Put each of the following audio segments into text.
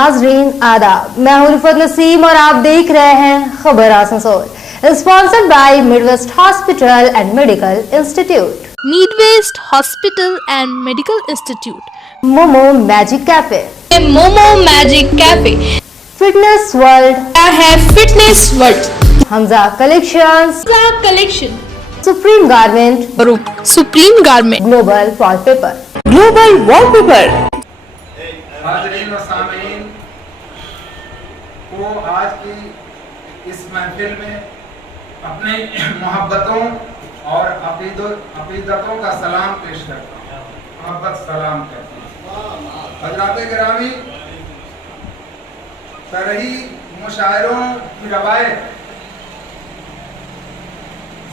नाजरीन आदाब, मैं हूं रिफत नसीम और आप देख रहे हैं खबर Asansol, sponsored by Midwest hospital and medical institute, Midwest Hospital and Medical Institute, momo magic cafe, momo magic cafe, fitness world, है fitness world, Hamza collections, collection, supreme garment, supreme garment, global wallpaper, हाज़रीन व सामीन को आज की इस महफिल में अपने मोहब्बतों और अक़ीदतों का सलाम पेश करता हूँ। मोहब्बत सलाम करता हूँ। हज़रात गिरामी, तरही मुशायरों की रवायत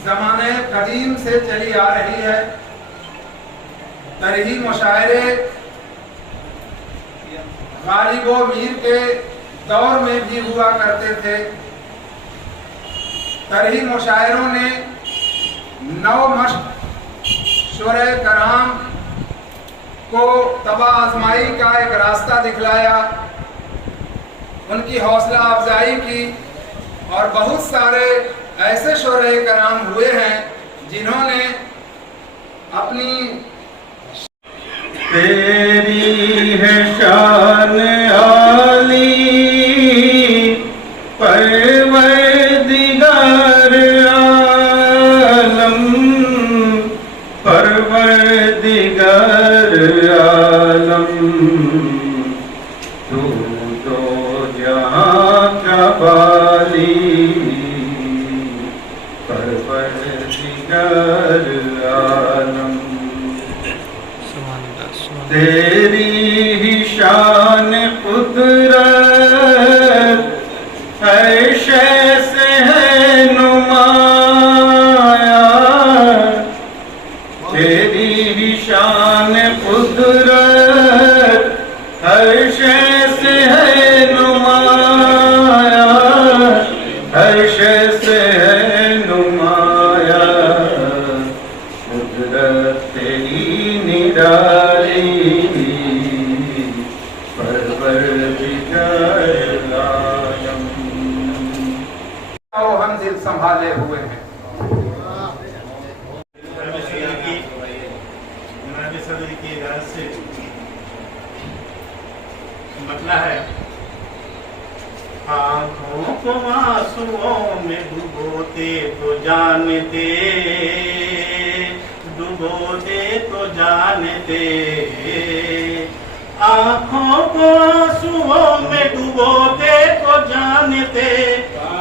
ज़माने कदीम से चली आ रही है। तरही मुशायरे गालिब व मीर के दौर में भी हुआ करते थे। तरही मुशायरों ने नौ मशवरे कराम को तबाह आजमाई का एक रास्ता दिखलाया, उनकी हौसला अफजाई की और बहुत सारे ऐसे शोरे कराम हुए हैं जिन्होंने अपनी तेरी है शान आली परवरदिगार आलम, परवरदिगार आलम, तू तो जहाँ का बाली, परवरदिगार आलम। तेरी ही शान कुदरत हर शय से है नुमाया, तेरी ही शान कुदरत हर शय से है नुमाया, हर शय से है नुमाया, कुदरत तेरी निराली, हम दिल संभाले हुए हैं। सदर की इजाज़त से मतला है, आँखों को आंसुओं में डुबोते तो जानते, डुबोते तो जानते, आँखों को आंसुओं में डुबोते तो जानते,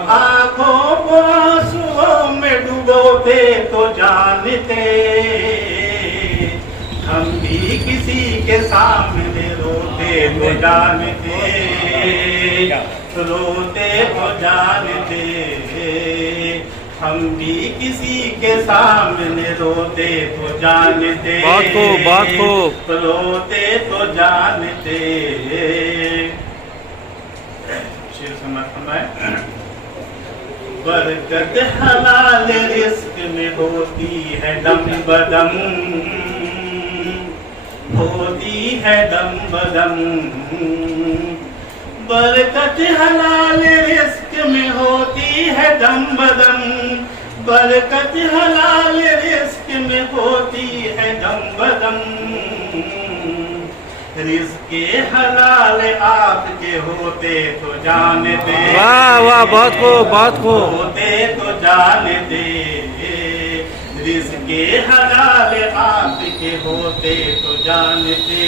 आँखों को आंसुओं में डुबोते तो जानते, हम भी किसी के सामने रोते तो जानते, रोते तो जानते, हम भी किसी के सामने रोते तो जानते, बात को रोते तो जानते। शेर समझ में बरकत हलाल रिस्क में होती है दम बदम, होती है दम बदम, बरकत हलाल रिस्क में होती है दम बदम, बरकत हलाल रिस्क में होती है दम बदम, रिज़्क़े हलाल आपके होते तो जानते, वाह वाह, बात को होते तो जानते, रिज़्क़े हलाल आपके होते तो जानते,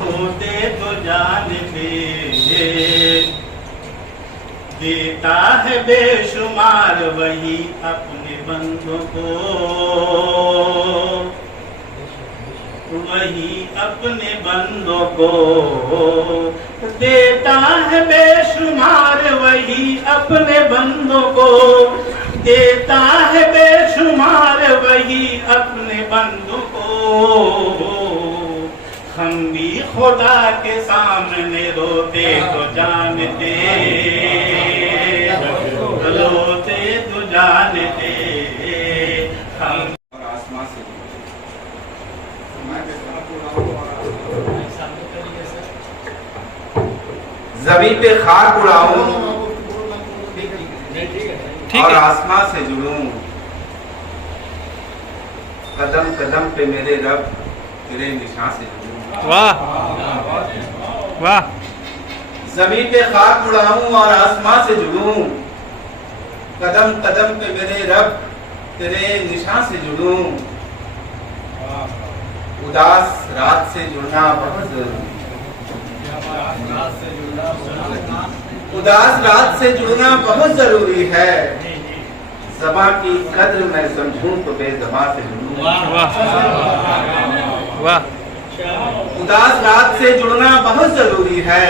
होते तो जानते, देता है बेशुमार वही अपने बंदों को, वही अपने बंदों को देता है बेशुमार, वही अपने बंदों को देता है बेशुमार, वही अपने बंदों को, हम भी खुदा के सामने रोते तो जानते, रोते तो जानते, हम आसमां से मैं जमीन पे खाक उड़ाऊं ठीक और है। आसमां से जुड़ूं, कदम कदम पे मेरे रब तेरे निशान से जुड़ूं। वाह वाह। जमीन पे खाक उड़ाऊं और आसमां से जुड़ूं, कदम कदम पे मेरे रब तेरे निशान से जुड़ूं। उदास रात से जुड़ना बहुत जरूरी, उदास रात से जुड़ना बहुत जरूरी है। ज़बां की कद्र मैं समझूं तो बेज़बां से जुड़ूं। वाह वाह। उदास रात से जुड़ना बहुत जरूरी है,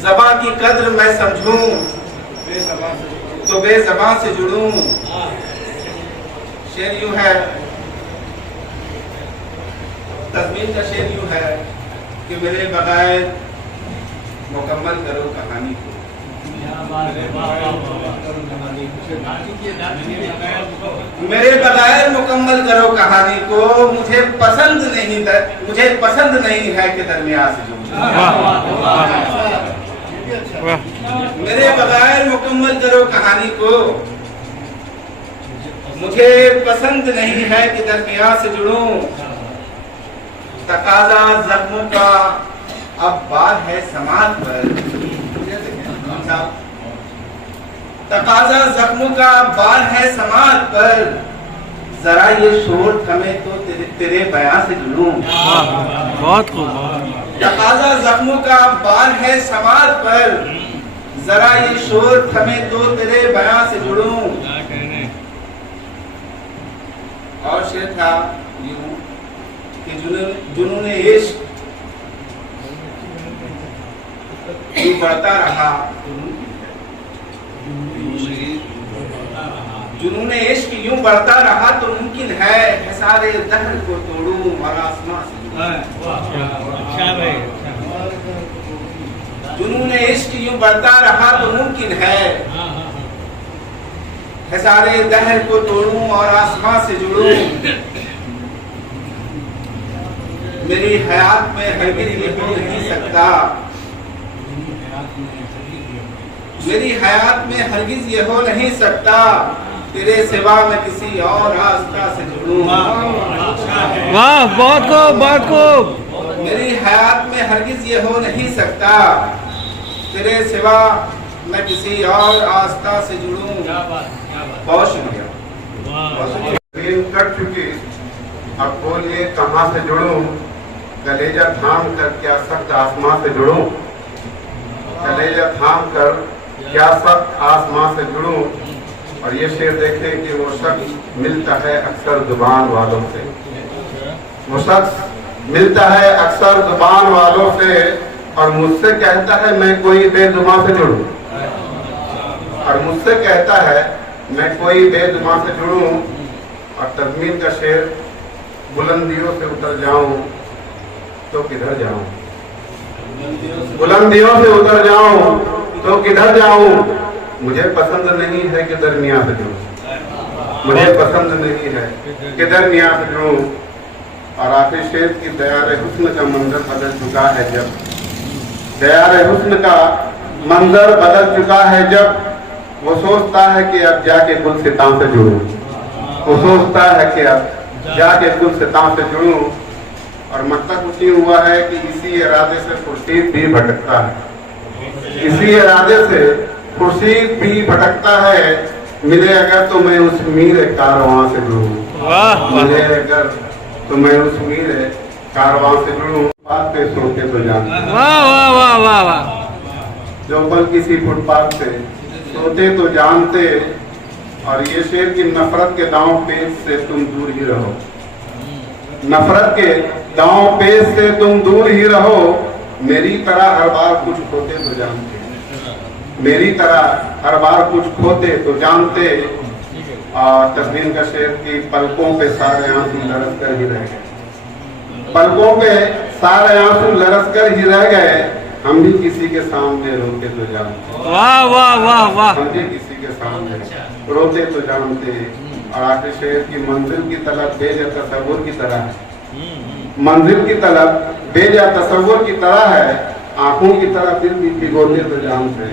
ज़बां की कद्र मैं समझूं तो बेज़बां से जुड़ूं। शेर यूं है, तस्वीर का शेर यूं है कि मेरे बगैर मुकम्मल करो कहानी को। मेरे बगैर मुकम्मल करो कहानी को, मुझे पसंद नहीं है कि दरमियान से जुड़ूं। मेरे बगैर मुकम्मल करो कहानी को, मुझे पसंद नहीं है कि दरमियान से जुड़ूं। तकाजा जख्मों का अब बार है समाज पर, तकाजा जख्मों का बार है समाज पर, जरा ये शोर थमे तो तेरे बयां से जुड़ूं। बहुत खूब। तकाजा जख्मों का बार है समाज पर, जरा ये शोर थमे तो तेरे बयां से जुड़ूं। और शेर था यूं कि जुनूने इश्क यूं बढ़ता रहा, जुनूने इश्क यूं बढ़ता रहा तो मुमकिन है सारे दहर को तोड़ूं और आसमां से जुड़ूं। जुनूने इश्क यूं बढ़ता रहा तो मुमकिन है सारे दहर को तोड़ूं और आसमां से जुड़ूं। मेरी हयात में हरगिज़ ये हो नहीं सकता, मेरी हयात में हरगिज़ ये हो नहीं सकता, तेरे सिवा मैं किसी और रास्ता से जुड़ूं। वाह बहुत खूब बहुत खूब। मेरी हयात में हरगिज़ ये हो नहीं सकता, तेरे सिवा मैं किसी और रास्ता से जुड़ूं। बहुत शुक्रिया। कट चुकी, अब बोलिए कहाँ से जुड़ूं, कलेजा थाम कर क्या सख्त आसमां से जुड़ूं, कलेजा थाम कर क्या सख्त आसमां से जुड़ूं। और ये शेर देखें कि वो शख्स मिलता है अक्सर जुबान वालों से, वो शख्स मिलता है अक्सर जुबान वालों से और मुझसे कहता है मैं कोई बेजुबान से जुड़ूं, और मुझसे कहता है मैं कोई बेजुबान से जुड़ूं। और तज़मीन का शेर, बुलंदियों से उतर जाऊं तो किधर जाऊं, बुलंदियों से उतर जाऊं तो किधर जाऊं, मुझे पसंद नहीं है कि दरमियां से जुड़ूं, मुझे पसंद नहीं है कि दरमियां से जुड़ूं। और आखिर शेर की दयार हुस्न का मंजर बदल चुका है जब, दयार हुस्न का मंजर बदल चुका है जब, वो सोचता है कि अब जाके गुलसितां से जुड़ूं, वो सोचता है कि अब जाके गुलसितां से जुड़ूं। और मतलब कुछ हुआ है कि इसी इरादे से खुर्शीद भी भटकता है, इसी इरादे से खुर्शीद भी भटकता है, मिले अगर तो मैं उस मीर कारवां से जुड़ूं, मिले अगर तो मैं उस मीर कारवां से जुड़ूं। बात पे सोते तो जानते, वाह वाह वाह वाह वाह। जो पल किसी फुटपाथ पे सोते तो जानते। और ये शेर की नफरत के दांव पेच से तुम दूर ही रहो, नफरत के दांव पेच से तुम दूर ही रहो, मेरी तरह हर बार कुछ खोते तो जानते, मेरी तरह हर बार कुछ खोते तो जानते। और तस्वीर का शेर की पलकों पे सारे आंसू लरस कर ही रह गए, पलकों पे सारे आंसू लरस कर ही रह गए, हम भी किसी के सामने रोते तो जानते, वाह वाह वाह वाह। हम भी किसी के सामने रोते तो जानते। और आखिर शेर की मंजिल की तलब बेजा तसव्वुर की तरह है, मंजिल की तलब बेजा तसव्वुर की तरह है, आंखों की तरह दिल भी भिगोते तो जानते,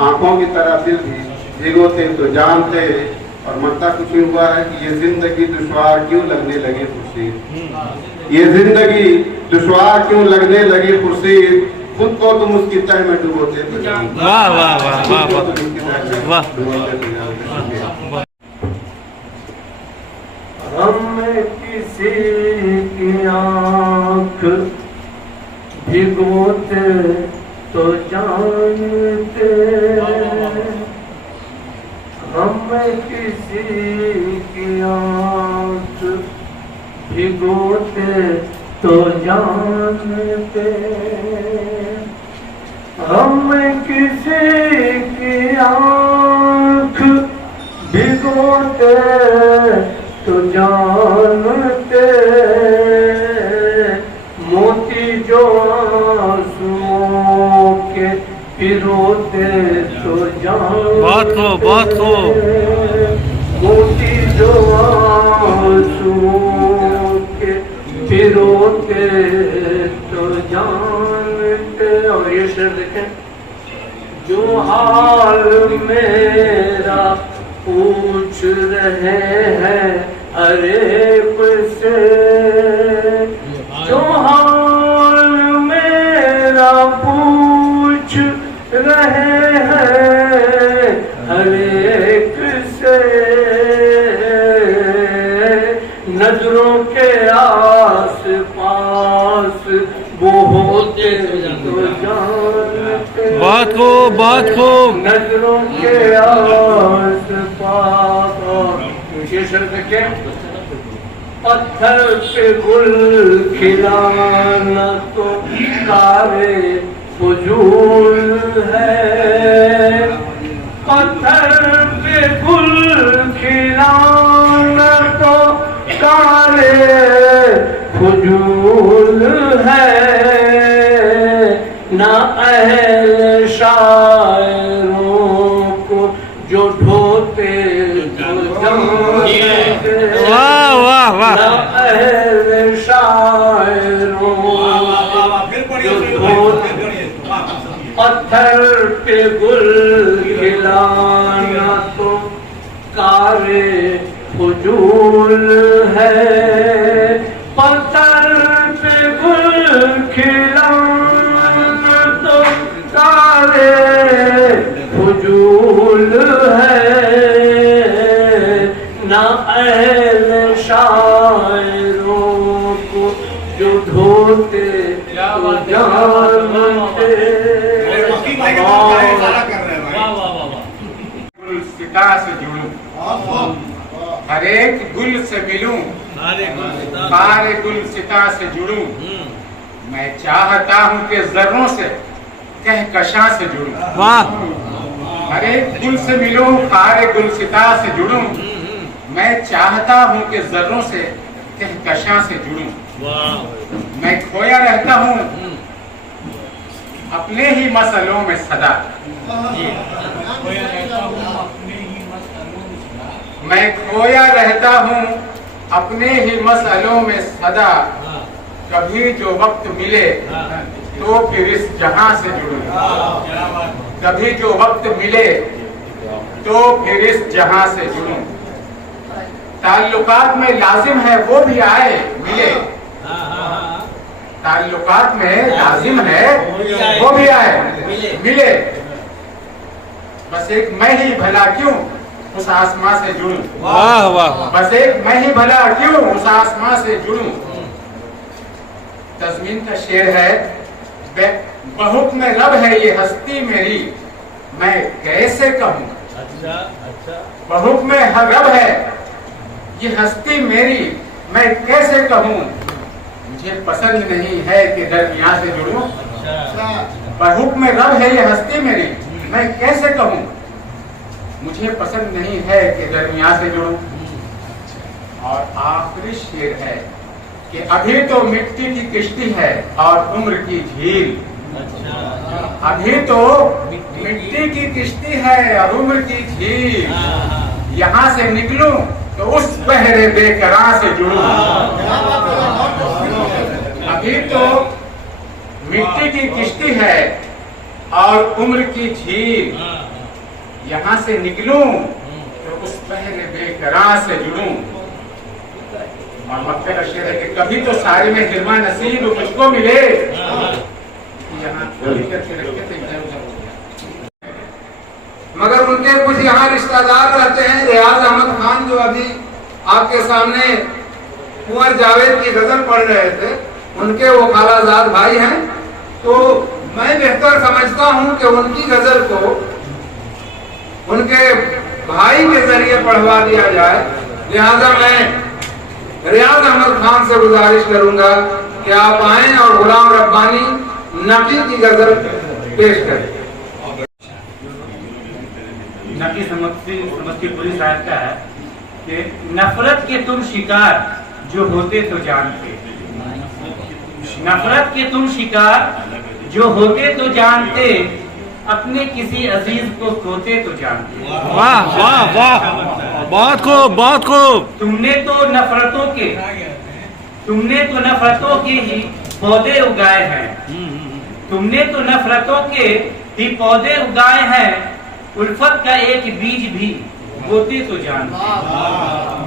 आंखों की तरह दिल भी भिगोते तो जानते। और मरता कुछ ही हुआ है कि ये जिंदगी दुश्वार क्यों लगने लगी खुर्शीद, ये जिंदगी दुश्वार क्यों लगने लगी खुर्शीद, खुद को तुम उसकी तह में डुबोते तो जानते। वाह वाह वाह वाह वाह वाह। हम किसी की आँख भिगोते तो जानते, हम किसी की आँख भिगोते तो जानते, हम किसी की आँख भिगोते तो जानते, मोती जो आंसुओं के पिरोते तो जानते, बहुत खूब बहुत खूब। मोती जो आंसुओं के पिरोते तो जानते। और ये शेर देखें, जो हाल मेरा पूछ रहे हैं अरे से, जो हाल मेरा पूछ रहे हैं हर एक से, नजरों के आस पास वो होते तो जानते। बहुत खूब बहुत खूब। नजरों के आस पास। शेर देखे, पत्थर पे गुल खिलाना तो कारे फजूल है, पत्थर पे गुल खिलाना तो कारे फजूल है, ना अहल शायरों को जो ढोते वाह वाह वाह। ना अहल शायरों जो ढोते, पत्थर पे गुल खिलाना तो कारे फजूल है, पत्थर पे गुल खिलाना तो कारे फजूल है, ना अहल शायरों को जो ढोते तो जानते। गुलसिता से जुड़ूं, हर एक गुल से मिलूं, सारे गुलसिता से जुड़ूं, मैं चाहता हूं कि जर्रों से कहकशां से जुड़ूं। वाह। हर एक गुल से मिलूं, सारे गुलसिता से जुड़ूं, मैं चाहता हूं कि जर्रों से कहकशां से जुड़ूं। मैं खोया रहता हूं अपने ही मसलों में सदा, मैं खोया रहता हूं अपने ही मसलों में सदा, कभी जो वक्त मिले तो फिर इस जहां से जुड़ूं, कभी जो वक्त मिले तो फिर इस जहां से जुड़ूं। ताल्लुकात में लाजिम है वो भी आए मिले, ताल्लुकात में लाजिम है वो भी आए मिले, बस एक मैं ही भला क्यों उस आसमां से जुड़ूं। वाह वाह। बस एक मैं ही भला क्यों उस आसमां से जुड़ूं। तज़मीन का शेर है, बहुक्म रब है ये हस्ती मेरी, मैं कैसे कहूँ। बहुक्म रब है ये हस्ती मेरी, मैं कैसे कहूँ। मुझे पसंद नहीं है कि दरमियान से जुड़ूं। बहुक्म रब है ये हस्ती मेरी, मैं कैसे कहूँ। मुझे पसंद नहीं है कि दरमियान से जुड़ूं। और आखिरी शेर है कि अभी तो मिट्टी की किश्ती है और उम्र की झील, अभी तो मिट्टी की किश्ती है और उम्र की झील, यहाँ से निकलूं तो उस बहरे बेकरार से जुड़ूं। अभी तो मिट्टी की किश्ती है और उम्र की झील, यहाँ से निकलूं तो उस पहले बेकरार से जुड़ूं। और मक्के का शेर है कि कभी तो सारे में गिरवा नसीब मुझको मिले, यहाँ मगर उनके कुछ यहाँ रिश्तेदार रहते हैं। रियाज अहमद खान जो अभी आपके सामने कुंवर जावेद की गजल पढ़ रहे थे, उनके वो खालाजाद भाई हैं। तो मैं बेहतर समझता हूं कि उनकी गजल को उनके भाई के जरिए पढ़वा दिया जाए। लिहाजा मैं रियाज अहमद खान से गुजारिश करूंगा कि आप आएं और गुलाम रब्बानी नकी की गजल पेश करें। नकी समस्तीपुरी साहब का है कि नफरत के तुम शिकार जो होते तो जानते, नफरत के तुम शिकार जो होते तो जानते, अपने किसी अजीज को खोते तो जानते। वाह वाह वाह, बहुत खूब बहुत खूब। तुमने तो नफरतों के ही पौधे उगाए हैं, तुमने तो नफरतों के ही पौधे उगाए हैं, उल्फत का एक बीज भी बोते तो जानते।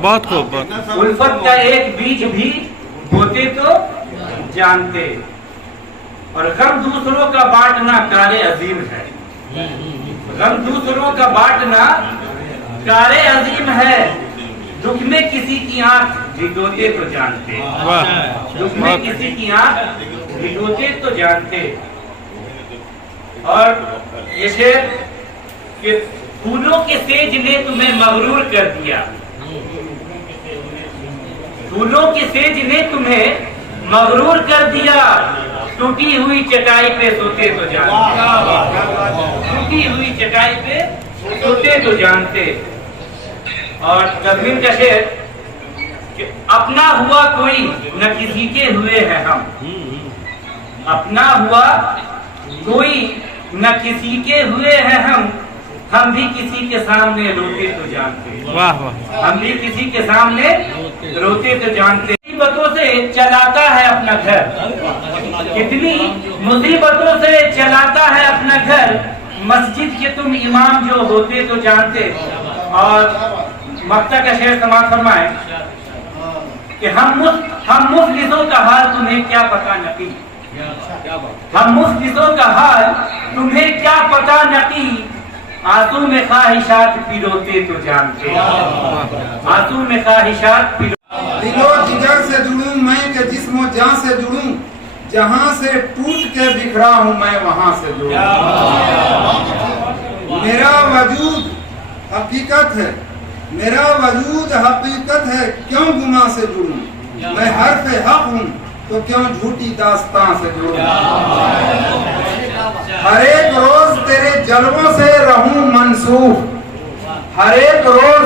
बहुत खूब बहुत। उल्फत का एक बीज भी बोते तो जानते, और गम दूसरों का बांटना कारे अजीम है, गम दूसरों का बांटना कारे अजीम है, दुख में किसी की आंख भिगोते तो जानते, दुख में किसी की आंख भिगोते तो जानते। और ये शेर कि फूलों के सेज ने तुम्हें मगरूर कर दिया, फूलों के सेज ने तुम्हें मगरूर कर दिया, टूटी हुई चटाई पे सोते तो जानते, टूटी हुई चटाई पे सोते तो जानते। और तस्मीर का शेर कि अपना हुआ कोई न किसी के हुए हैं हम, अपना हुआ कोई न किसी के हुए हैं हम भी किसी के सामने रोते तो जानते। वाह वाह, हम भी किसी के सामने रोते तो जानते। मुसीबतों से चलाता है अपना घर, कितनी मुसीबतों से चलाता है अपना घर, मस्जिद के तुम इमाम जो होते तो जानते। और मक्ता का शेर समाप्त फरमाए कि हम मुफ्लिसों का हाल तुम्हें क्या पता नकी, हम मुफ्लिसों का हाल तुम्हें क्या पता नकी, आंसू में ख्वाहिशात पिरोते तो जानते, आंसू में ख्वाहिशात पिरो। दिलो जिगर से जुड़ूं मैं के जिस्मो जान से जुड़ूं, जहां से टूट के बिखरा हूं मैं वहां से जुड़ूं। मेरा वजूद हकीकत है, मेरा वजूद हकीकत है, क्यों गुमा से जुड़ूं, मैं हर्फ हक हूं तो क्यों झूठी दास्तां से जुड़ूं। हर एक रोज तेरे जलवों से रहूं मंसूब, हर एक रोज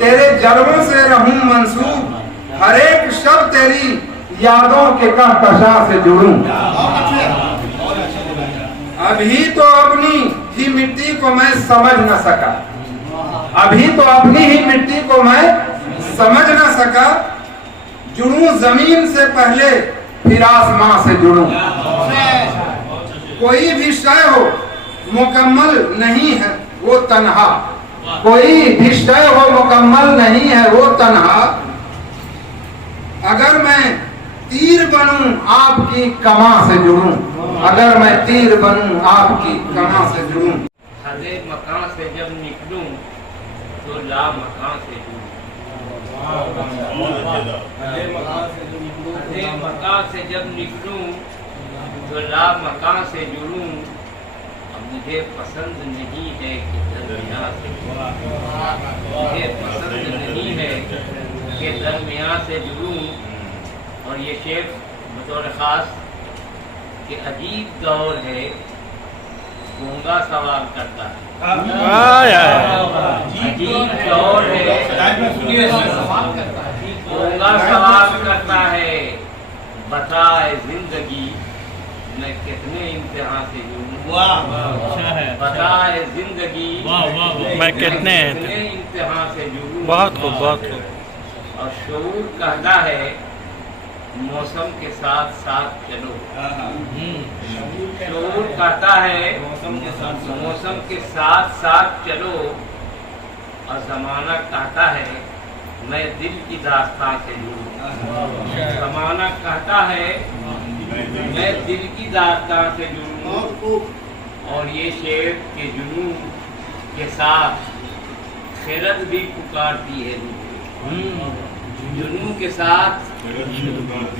तेरे जलवों से रहूं मंसूब, हर एक शब तेरी यादों के कहकशा से जुड़ूं। अभी तो अपनी ही मिट्टी को मैं समझ न सका, अभी तो अपनी ही मिट्टी को मैं समझ न सका, जुड़ूं जमीन से पहले फिर आसमां से जुड़ूं। कोई भी शय हो मुकम्मल नहीं है वो तन्हा, कोई भी शय हो मुकम्मल नहीं है वो तन्हा, अगर मैं तीर बनूं आपकी कमां से जुड़ूं, अगर मैं तीर बनूं आपकी कमां से जुड़ूं। हज़े मकान से जब निकलूं तो ला मकान से जुड़ूं, हज़े मकान से जब निकलूं तो ला मकान से जुड़ूं, मुझे पसंद नहीं है कि दरमियान से, मुझे पसंद नहीं है कि दरमियान से जुड़ूं। और ये शेर बतौर ख़ास कि अजीब दौर है, गूंगा सवाल करता है, अजीब दौर है, गूंगा सवाल करता है, बताए जिंदगी मैं कितने इम्तिहान से जुड़ूं, बताए जिंदगी मैं कितने इम्तिहान से जुड़ूं। बहुत खूब बहुत खूब। और शऊर कहता है मौसम के साथ साथ चलो। शऊर कहता है मौसम के साथ साथ चलो, और जमाना कहता है मैं दिल की दास्तां से जुड़ूं। जमाना कहता है मैं दिल की दास्तां से जुड़ूं, और ये शेर के जुनून के साथ खिरत भी पुकारती है। जुनून के साथ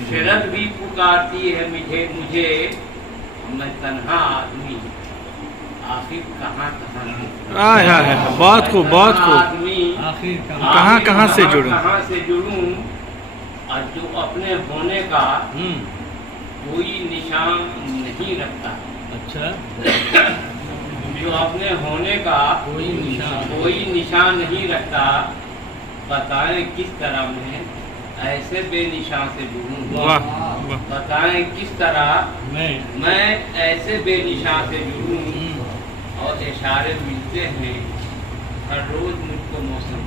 खिरत भी पुकारती है मुझे, मैं तन्हा आदमी आखिर कहाँ बहुत खूब, बहुत खूब। आदमी कहाँ से जुड़ूं? कहाँ से जुड़ूं, और जो अपने होने का कोई निशान नहीं रखता। अच्छा। जो अपने होने का कोई निशान नहीं रखता, बताएं किस तरह मैं ऐसे बेनिशान से जुड़ूं। बताएं किस तरह मैं ऐसे बेनिशान से जुड़ूं, और इशारे मिलते हैं हर रोज मुझको मौसम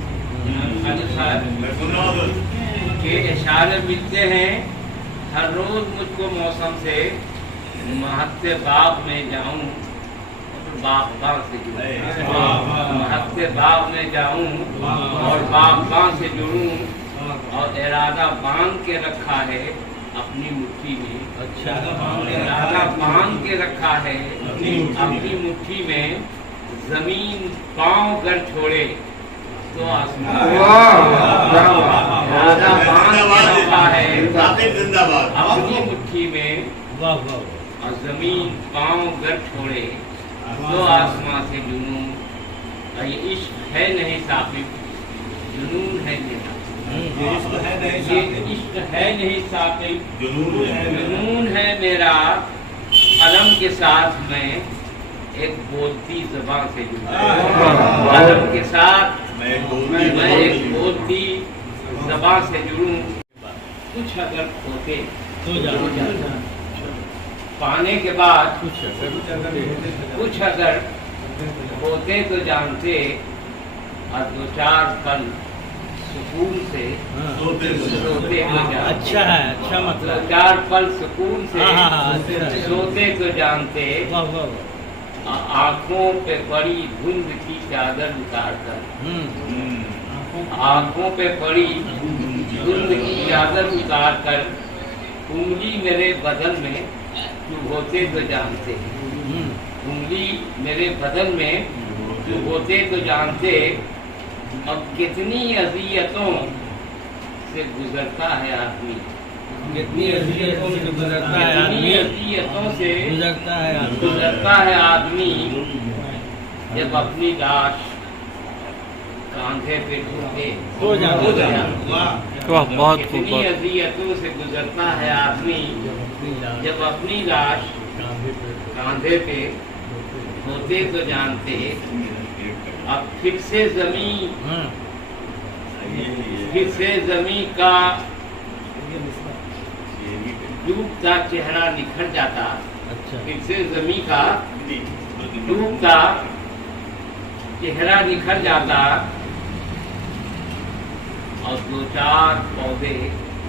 के इशारे मिलते हैं हर रोज मुझको मौसम से। महत्ते बाग में जाऊं बागबान से जुड़ूं, महत्ते बाग में जाऊं और बागबान से जुड़ूं, और इरादा बांध के रखा है अपनी मुट्ठी में। अच्छा। इरादा बांध के रखा है अपनी मुट्ठी में, जमीन पांव कर छोड़े तो आसमान। इरादा बांध के रखा है अपनी मुट्ठी में, और जमीन पांव गर छोड़े तो आसमां से जुनून। ये इश्क है नहीं साकिब, जुनून है मेरा। ये इश्क है नहीं साकिब, जुनून है मेरा। कलम के साथ मैं एक बोलती ज़बान से जुड़ा, कलम के साथ मैं एक बोलती ज़बान से जुड़ूं। कुछ अगर होते तो पाने के बाद कुछ अगर होते तो जानते, और दो चार पल सुकून से सोते तो जानते। अच्छा है, अच्छा मतलब। दो चार पल सुकून से सोते तो जानते, आँखों पे पड़ी धुंध की चादर उतार कर, आँखों पे पड़ी धुंध की चादर उतार कर, उंगली मेरे बदन में जो होते तो जानते, उंगली मेरे बदन में जो होते तो जानते। अब कितनी अज़ियतों से गुजरता है आदमी, कितनी अज़ियतों से गुजरता है आदमी, कितनी अज़ियतों से गुजरता है आदमी, जब अपनी लाश कांधे पे ढोते हो जाता है। वाह, बहुत खूब। कितनी अज़ियतों से गुजरता है आदमी, जब अपनी लाश कांधे पे होते तो जानते। अब फिर से जमीन का डूबता चेहरा निखर जाता। अच्छा। फिर से जमीन का डूबता चेहरा निखर जाता, और दो चार पौधे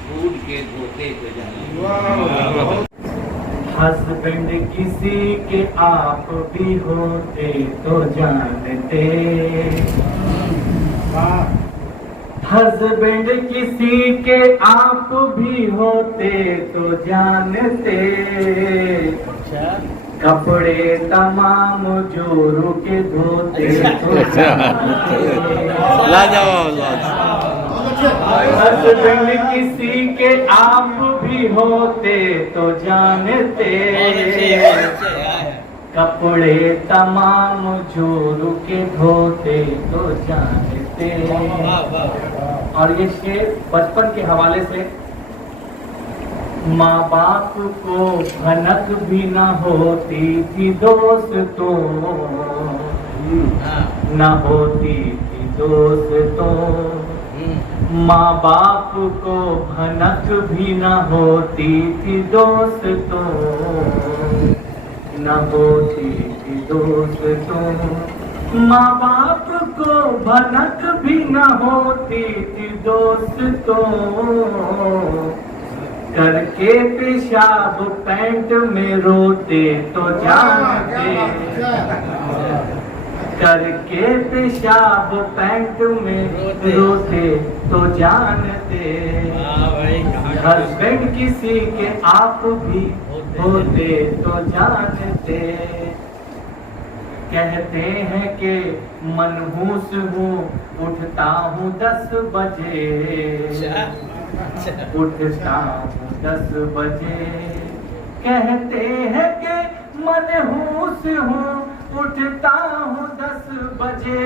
फूल के धोते तो जाते। हस्बैंड किसी के आप भी होते तो जानते, हस्बैंड किसी के आप भी होते तो जानते। कपड़े तमाम जोरों के धोते तो हस्बैंड किसी के आप भी होते तो जानते। कपड़े तमाम जोरों के धोते तो जानते। और ये शेर बचपन के हवाले से, माँ बाप को भनक भी न होती थी दोस्तों, न होती थी दोस्तों। माँ बाप को भनक भी न होती थी दोस्तों, न होती थी दोस्तों। माँ बाप को भनक भी न होती थी दोस्तों। करके पेशाब पैंट में रोते तो जानते, करके पेशाब पैंट में रोते तो जानते, हस्बैंड किसी के आप भी होते तो जानते, कहते हैं कि मनहूस हूँ उठता हूँ 10 बजे, उठता हूँ 10 बजे, कहते हैं कि मनहूस हूँ उठता हूँ 10 बजे,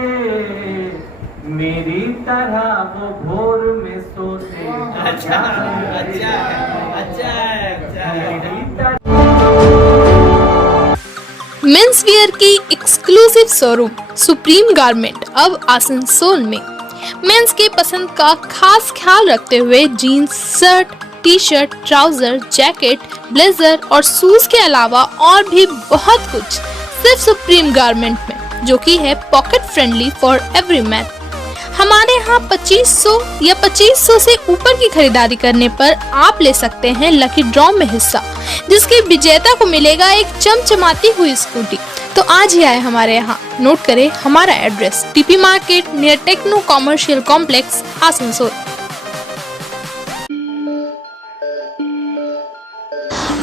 मेरी तरह वो भोर में सोते। अच्छा मेरी तरह मेंस वियर की एक्सक्लूसिव शोरूम सुप्रीम गारमेंट अब आसनसोल में। मेंस के पसंद का खास ख्याल रखते हुए jeans, shirt, T shirt, trouser, jacket, blazer और शूज के अलावा और भी बहुत कुछ सिर्फ सुप्रीम गारमेंट में, जो कि है pocket friendly for every man. हमारे यहाँ 2500 या 2500 से ऊपर की खरीदारी करने पर आप ले सकते हैं लकी ड्रॉ में हिस्सा, जिसके विजेता को मिलेगा एक चमचमाती हुई स्कूटी। तो आज ही आए हमारे यहाँ। नोट करें हमारा address, TP market near techno commercial complex, Asansol.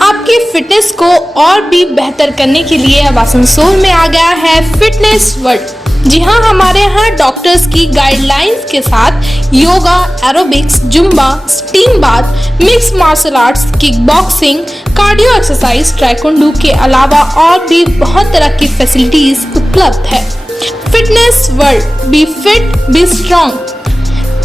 आपकी फिटनेस को और भी बेहतर करने के लिए अब आसनसोल में आ गया है फिटनेस वर्ल्ड। जी हाँ, हमारे यहाँ डॉक्टर्स की गाइडलाइंस के साथ yoga, aerobics, Zumba, steam bath, mix martial arts, kick boxing, cardio exercise, taekwondo के अलावा और भी बहुत तरह की फैसिलिटीज उपलब्ध है। Fitness world, be fit be strong.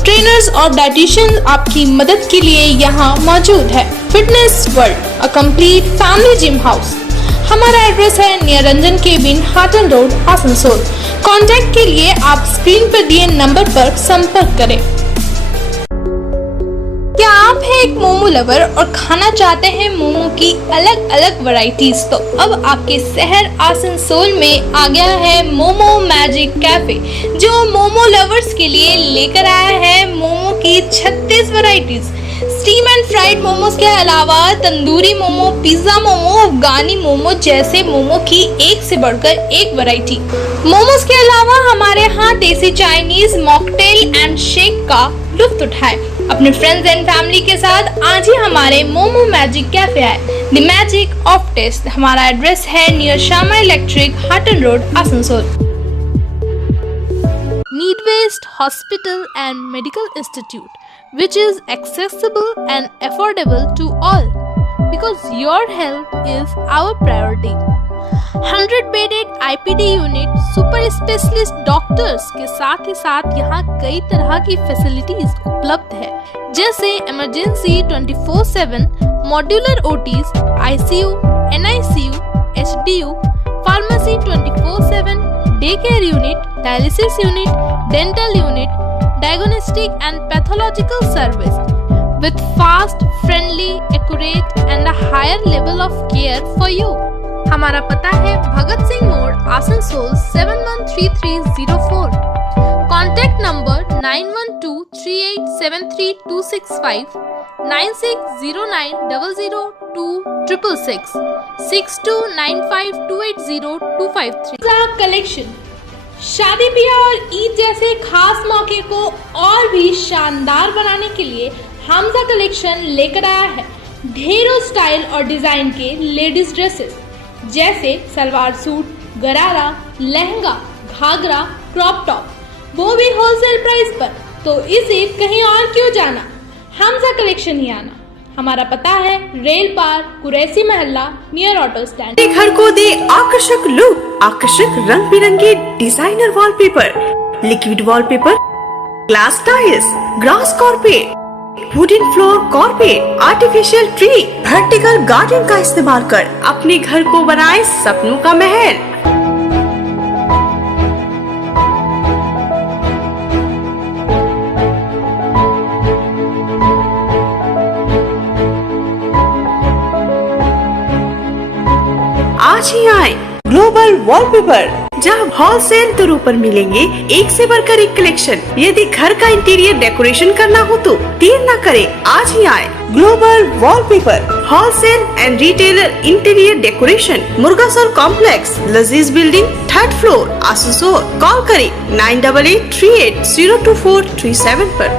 Trainers और डाइटिशियंस आपकी मदद के लिए यहाँ मौजूद है। Fitness world, a complete family gym house. हमारा एड्रेस है near Ranjan cabin, Hatan road, Asansol. Contact के लिए आप स्क्रीन पर दिए नंबर पर संपर्क करें। क्या आप हैं एक मोमो लवर और खाना चाहते हैं मोमो की अलग अलग वैरायटीज? तो अब आपके शहर आसनसोल में आ गया है मोमो मैजिक कैफे, जो मोमो लवर्स के लिए लेकर आया है मोमो की 36 varieties. Steam and fried momos के अलावा तंदूरी मोमो, पिज्जा मोमो, अफगानी मोमो जैसे मोमो की एक से बढ़कर एक वैरायटी। मोमोज के अलावा हमारे यहाँ देसी चाइनीज, मॉकटेल एंड शेक का लुत्फ उठाए। अपने फ्रेंड्स एंड फैमिली के साथ आज ही हमारे मोमो मैजिक कैफे आए, द मैजिक ऑफ टेस्ट। हमारा एड्रेस है near Shyama electric, Hutton road, Asansol. Midwest Hospital and Medical Institute, which is accessible and affordable to all, because your health is our priority. 100-bedded IPD unit, super specialist doctors के साथ ही साथ यहाँ कई तरह की facilities उपलब्ध है, जैसे emergency 24/7, modular OTs, ICU, NICU, HDU, pharmacy 24/7, day care unit, dialysis unit, dental unit, diagnostic and pathological service with fast, friendly, accurate and a higher level of care for you. हमारा पता है भगत सिंह मोड़, Asansol 713304। Contact number 9123873265, 9609002666, 6295280253। Collection शादी ब्याह और ईद जैसे खास मौके को और भी शानदार बनाने के लिए हमजा कलेक्शन लेकर आया है ढेरों स्टाइल और डिजाइन के लेडीज ड्रेसेस, जैसे सलवार सूट, गरारा, लहंगा, घाघरा, क्रॉप टॉप, वो भी होलसेल प्राइस पर। तो इसे कहीं और क्यों जाना, हमजा कलेक्शन ही आना। हमारा पता है रेल पार, कुरैसी मोहल्ला, नियर ऑटो स्टैंड। घर को दे आकर्षक लुक, आकर्षक रंग बिरंगे designer wallpaper, liquid wallpaper, glass tiles, grass carpet, wooden floor carpet, artificial tree, vertical garden का इस्तेमाल कर अपने घर को बनाए सपनों का महल। आज ही आए ग्लोबल वॉलपेपर, जहां होलसेल दरों पर मिलेंगे एक से बढ़कर एक कलेक्शन। यदि घर का इंटीरियर डेकोरेशन करना हो तो देर न करें, आज ही आए। Global wallpaper wholesale and retailer interior decoration, Murgasol complex, Lazeez building, 3rd floor, Asansol. Call करें 9883802437 पर।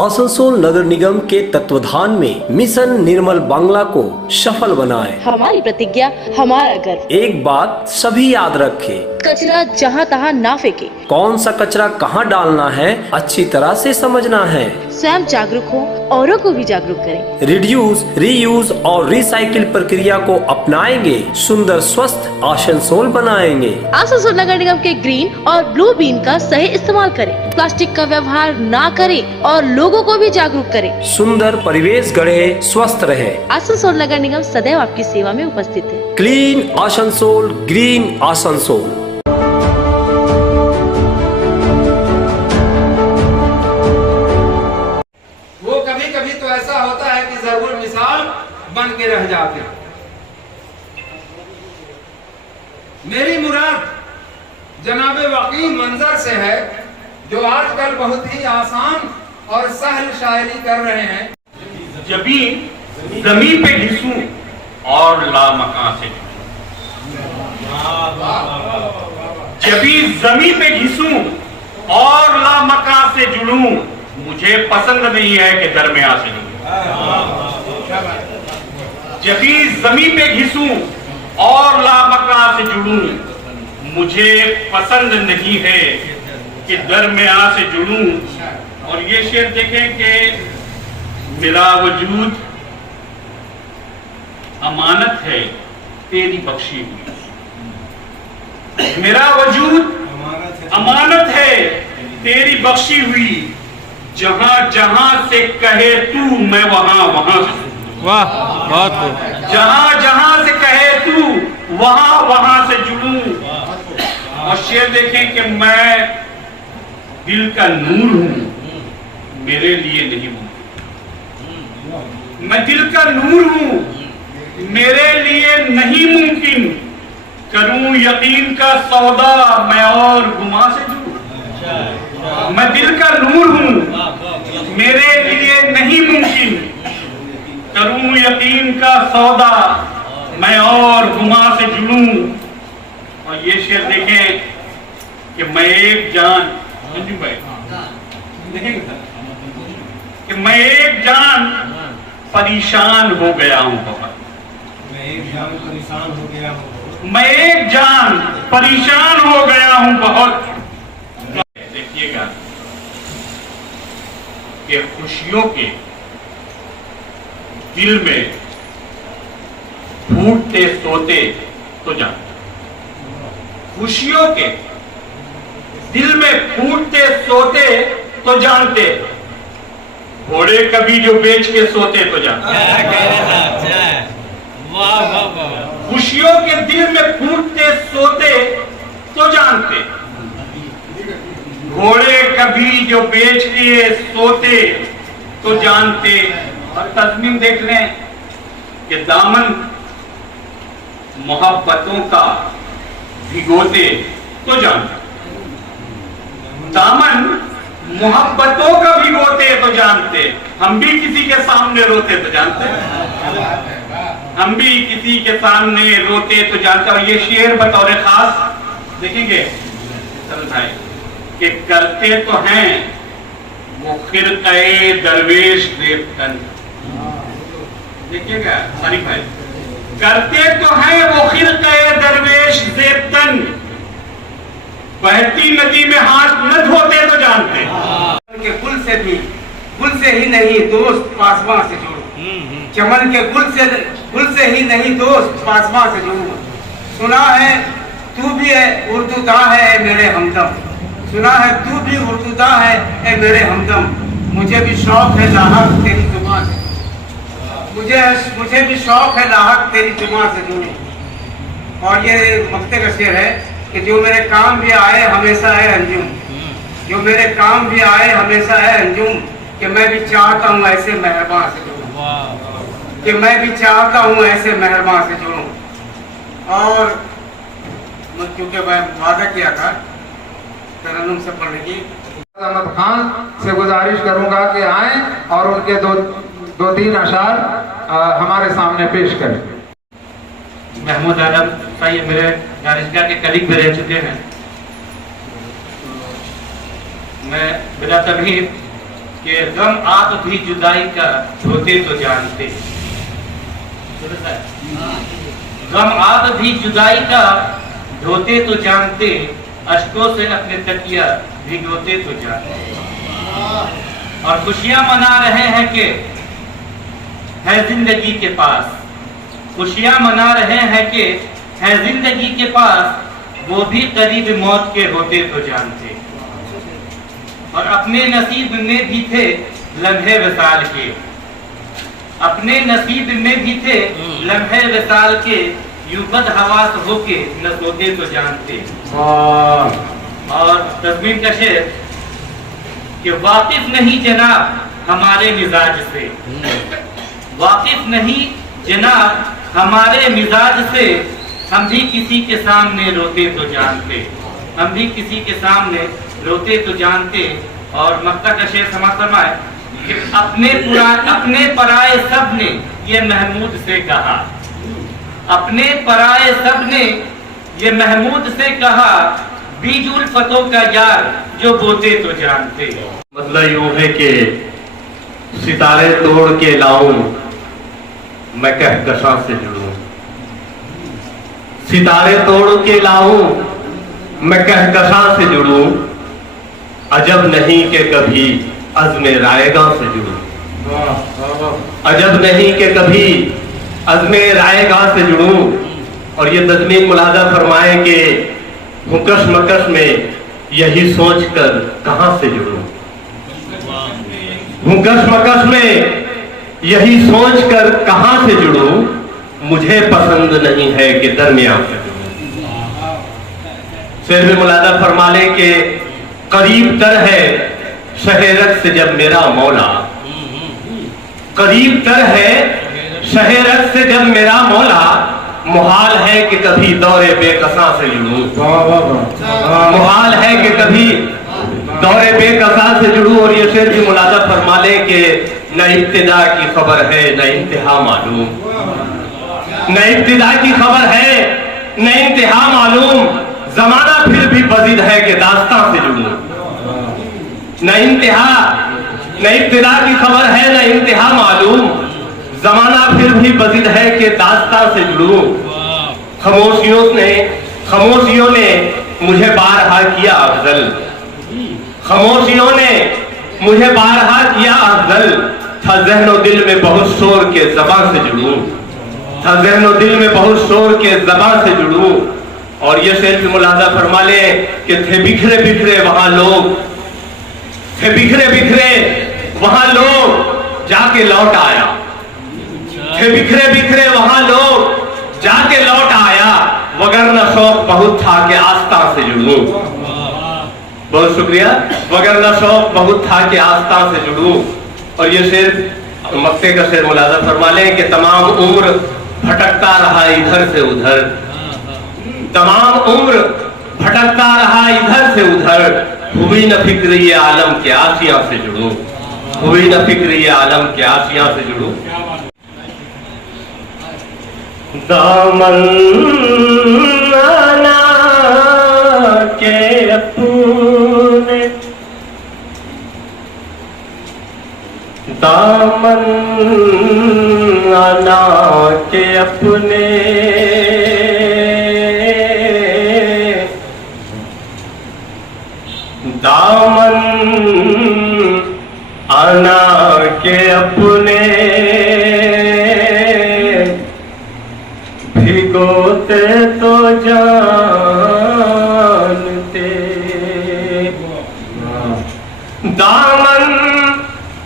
आसनसोल नगर निगम के तत्वाधान में मिशन निर्मल बांग्ला को सफल बनाएं। हमारी प्रतिज्ञा, हमारा गर्व। एक बात सभी याद रखें, कचरा जहाँ तहाँ ना फेंके। कौन सा कचरा कहाँ डालना है अच्छी तरह से समझना है। स्वयं जागरूक हो, औरों को भी जागरूक करें। रिड्यूस, रीयूज और रिसाइकिल प्रक्रिया को अपनाएंगे, सुंदर स्वस्थ आसनसोल बनाएंगे। आसनसोल नगर निगम के ग्रीन और ब्लू बीन का सही इस्तेमाल करें, प्लास्टिक का व्यवहार ना करें और लोगों को भी जागरूक करें। सुंदर परिवेश गढ़े, स्वस्थ रहे। आसनसोल नगर निगम सदैव आपकी सेवा में उपस्थित है। Clean Asansol, green Asansol. वो कभी कभी तो ऐसा होता है कि जरूर मिसाल बन के रह जाते हैं। मेरी मुराद जनाबे वकी मंजर से है, जो आजकल बहुत ही आसान और सहल शायरी कर रहे हैं। जबी जमीन पे घिसूं और लामकां से जबी जमीन पे घिसूं और लामकां से जुड़ूं, मुझे पसंद नहीं है कि दरमियां से जुड़ूं। जबी जमीन पे घिसूं और लामकां से जुड़ूं, मुझे पसंद नहीं है कि दरमियां से जुड़ूं। और ये शेर देखें कि मेरा वजूद अमानत है तेरी बख्शी हुई। मेरा वजूद अमानत है तेरी बख्शी हुई, जहां जहां से कहे तू मैं वहां वहां से। वाह, बहुत खूब। जहां जहां से कहे तू वहां वहां से जुड़ूं। और शेर देखें कि मैं दिल का नूर हूं, मेरे लिए नहीं मुमकिन। मैं दिल का नूर हूं, मेरे लिए नहीं मुमकिन। करूं यकीन का सौदा मैं और गुमा से जुड़ूं। मैं दिल का नूर हूं, मेरे लिए नहीं मुमकिन। करूं यकीन का सौदा मैं और गुमा से जुड़ूं। और ये शेर देखें कि मैं एक जान, मंजू भाई देखेंगे सर, कि मैं एक जान परेशान हो गया हूं बहुत। मैं एक जान परेशान हो गया हूं, मैं एक जान परेशान हो गया हूं बहुत। देखिएगा कि खुशियों के दिल में फूटते सोते तो जानते, खुशियों के दिल में फूटते सोते तो जानते, घोड़े कभी जो बेच के सोते तो जानते। खुशियों के दिल में फूटते सोते तो जानते, घोड़े कभी जो बेच के सोते तो जानते। और तस्मीन देख लें कि दामन मोहब्बतों का भिगोते तो जानते, दामन मोहब्बतों का भिगोते तो जानते। हम भी किसी के सामने रोते तो जानते, हम भी किसी के सामने रोते तो जानते। और ये शेर बतौर खास देखेंगे चल भाई कि करते तो हैं वो खिरक़े दरवेश देवतन। देखिएगा सारी भाई, करते तो हैं वो खिरक़े दरवेश देवतन, बहती नदी में हाथ न धोते तो जानते। के गुल से भी, गुल से ही नहीं दोस्त पासवां से जुड़ो। चमन के गुल से ही नहीं दोस्त पासवां से जुड़ो। सुना है तू भी है उर्दूदा है मेरे हमदम, सुना है तू भी उर्दूदा है ए मेरे हमदम। मुझे भी शौक है लाहक तेरी जुबान से, मुझे भी शौक है लाहक तेरी जुबान से जुड़ो। और ये मक्ते का शेर है कि जो मेरे काम भी आए हमेशा है अंजुम, जो मेरे काम भी आए हमेशा है अंजुम, कि मैं भी चाहता हूँ ऐसे मेहरबान से जुड़ूं। कि मैं भी चाहता हूँ ऐसे मेहरबान से जुड़ूं, और क्योंकि मैं वादा किया था तरन्नुम से पढ़ने की। अहमद खान से गुजारिश करूंगा कि आए और उनके दो तीन अशार हमारे सामने पेश करें। महमूद आलम साहब मेरे दानिशगाह के कलीग भी रह चुके हैं। मैं बिला तमहीद कि गम आप भी जुदाई का होते तो जानते, गम आप भी जुदाई का धोते तो जानते, अश्कों से अपने तकिया भिगोते तो जानते, और खुशियां मना रहे हैं कि है जिंदगी के पास, खुशियां मना रहे हैं कि है जिंदगी के पास, वो भी करीब मौत के होते तो जानते, और अपने नसीब में भी थे लम्हे विसाल के, अपने नसीब में भी थे लम्हे विसाल के, यूं बदहवास होके न सोते तो जानते। और तस्मीन का शेर कि वाकिफ नहीं जनाब हमारे मिजाज से, वाकिफ नहीं जनाब हमारे मिजाज से, हम भी किसी के सामने रोते तो जानते, हम भी किसी के सामने रोते तो जानते। और मक्ता का शेर समाप्त फरमाए कि अपने पराए सब ने ये महमूद से कहा, अपने पराए सब ने ये महमूद से कहा, बीजुल फतों का यार जो बोते तो जानते। मतलब यूं है कि सितारे तोड़ के लाऊं मैं कहकशां से जुड़ूं, सितारे तोड़ के लाऊं मैं कहकशां से जुड़ूं, अजब नहीं कि कभी अज़्मे रायगां से जुड़ूं, अजब नहीं कि कभी अज़्मे रायगां से जुड़ूं। और ये तज़मीन मुलाहज़ा फरमाए कि हुकश मकश में यही सोच कर कहां से जुड़ूं, हुकश मकश में यही सोच कर कहां से जुड़ूं, मुझे पसंद नहीं है कि दरमियान से जुड़ूं। शेर में मुलाहज़ा फरमा ले कि करीब तर है शहरत से जब मेरा मौला, करीब तर है शहरत से जब मेरा मौला, मुहाल है कि कभी दौरे बेकसा से जुड़ूं, मुहाल है कि कभी दौरे बेकसा से जुड़ूं। और ये शेर भी मुलाहज़ा फरमा ले कि न इब्तिदा की खबर है न इंतहा मालूम, न इब्तिदा की खबर है न इंतहा मालूम, जमाना फिर भी बजीद है कि दास्तां से जुड़ूं, न इब्तिदा की खबर है न इंतहा मालूम, जमाना फिर भी बजीद है कि दास्तां से जुड़ूं। खामोशियों ने मुझे बारहा किया अफजल, खामोशियों ने मुझे बारहा किया अफजल, था ज़हनो दिल में बहुत शोर के ज़बां से जुड़ूं, था ज़हनो दिल में बहुत शोर के ज़बां से जुड़ूं। और ये शेर भी मुलाहज़ा फरमा ले कि थे बिखरे बिखरे वहां लोग, थे बिखरे बिखरे वहां लोग जाके लौट आया, थे बिखरे बिखरे वहां लोग जाके लौट आया, वगरना शौक बहुत था कि आस्था से जुड़ूं। बहुत शुक्रिया। वगरना शौक बहुत था कि आस्था से जुड़ूं। और ये शेर मक्ते का शेर मुलाहज़ा फरमा ले कि तमाम उम्र भटकता रहा इधर से उधर, तमाम उम्र भटकता रहा इधर से उधर, हुई न फिक्र ये आलम के आसिया से जुड़ूं, हुई न फिक्र ये आलम के आसिया से जुड़ूं। दामन आना के अपने, दामन आना के अपने, दामन आना के अपने, भिगोते तो जानते, दामन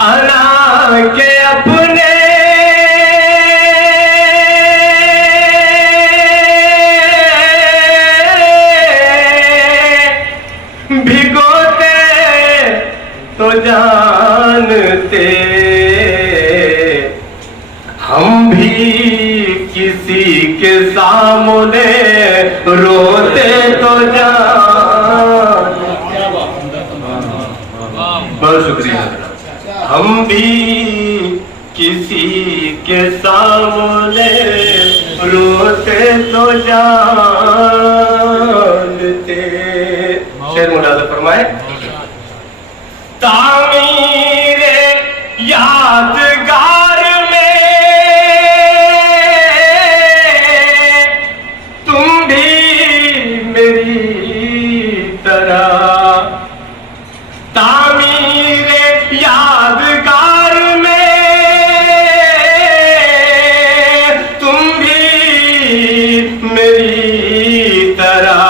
आना के अपने, भिगोते तो जानते, हम किसी के सामने रोते तो जान। बहुत शुक्रिया। हम भी किसी के सामने रोते तो जानते। शेर मुलाज़ा फरमाए। तामीरे यादगार में तुम भी मेरी तरह, तामीरे यादगार में तुम भी मेरी तरह,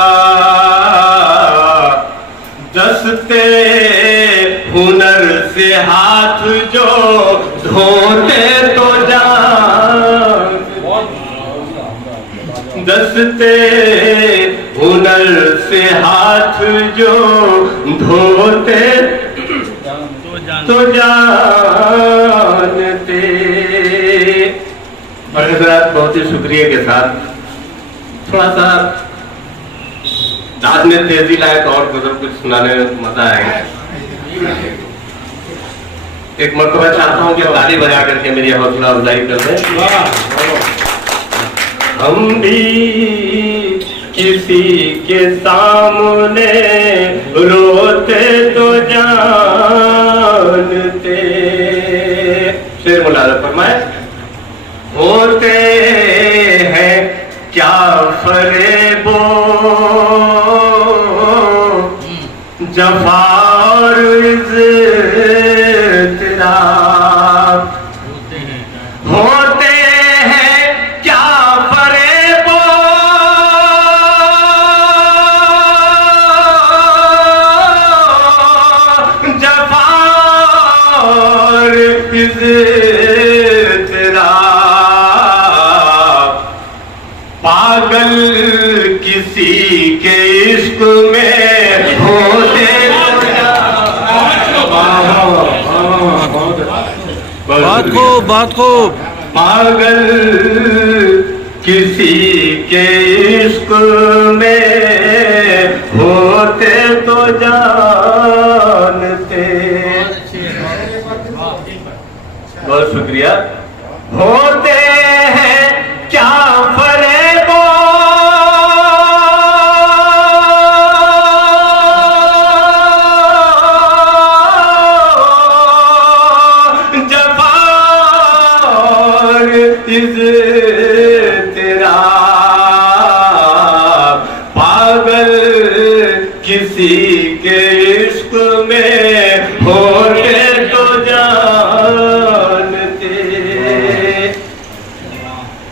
दस्ते हुनर से हाथ जो धोते तो जान, दस्ते हुनर से हाथ जो धोते तो जानते। और हज़रात बहुत ही शुक्रिया के साथ थोड़ा सा दाद में तेजी लाए तो और कुछ सुनाने में मजा आएगा। एक मरतबा चाहता हूँ कि ताली बजा करके मेरी हौसला अफजाई कर दें। हम भी किसी के सामने रोते तो जानते। शेर मुलाज़ा फरमाए। होते हैं क्या फरेबो जफा और इज़्तिराब, होते हैं क्या फरेबो जफा और इज़्तिराब, पागल किसी के इश्क में होते। बात को पागल किसी के इश्क में होते तो जानते। बहुत शुक्रिया। होते हैं क्या फरेबो इज़्तिराब, पागल किसी के इश्क में होते तो जानते।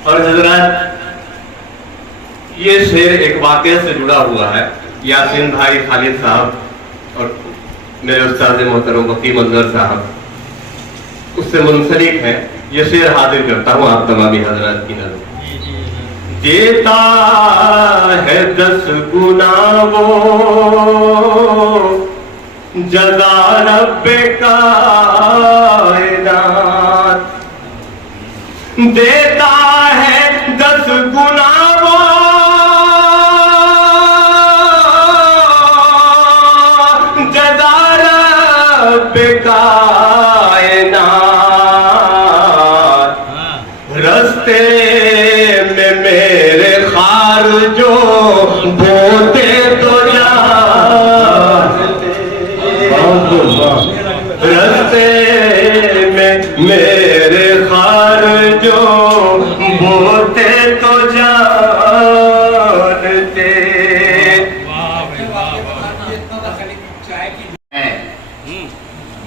और हज़रात ये शेर एक वाक़या से जुड़ा हुआ है। यासीन भाई खालिद साहब और मेरे उस्ताद मोहतरम वकील मंजर साहब उससे मुंसलिक है। ये शेर हाजिर करता हूँ आप तमामी हजरात की नजर। देता है 10 गुना वो जज़ा रब्बे कायनात, देता है 10 गुना वो जज़ा रब्बे कायनात, रस्ते में मेरे खार जो बोते तो जानते, रस्ते में मेरे खार जो बोते तो जानते।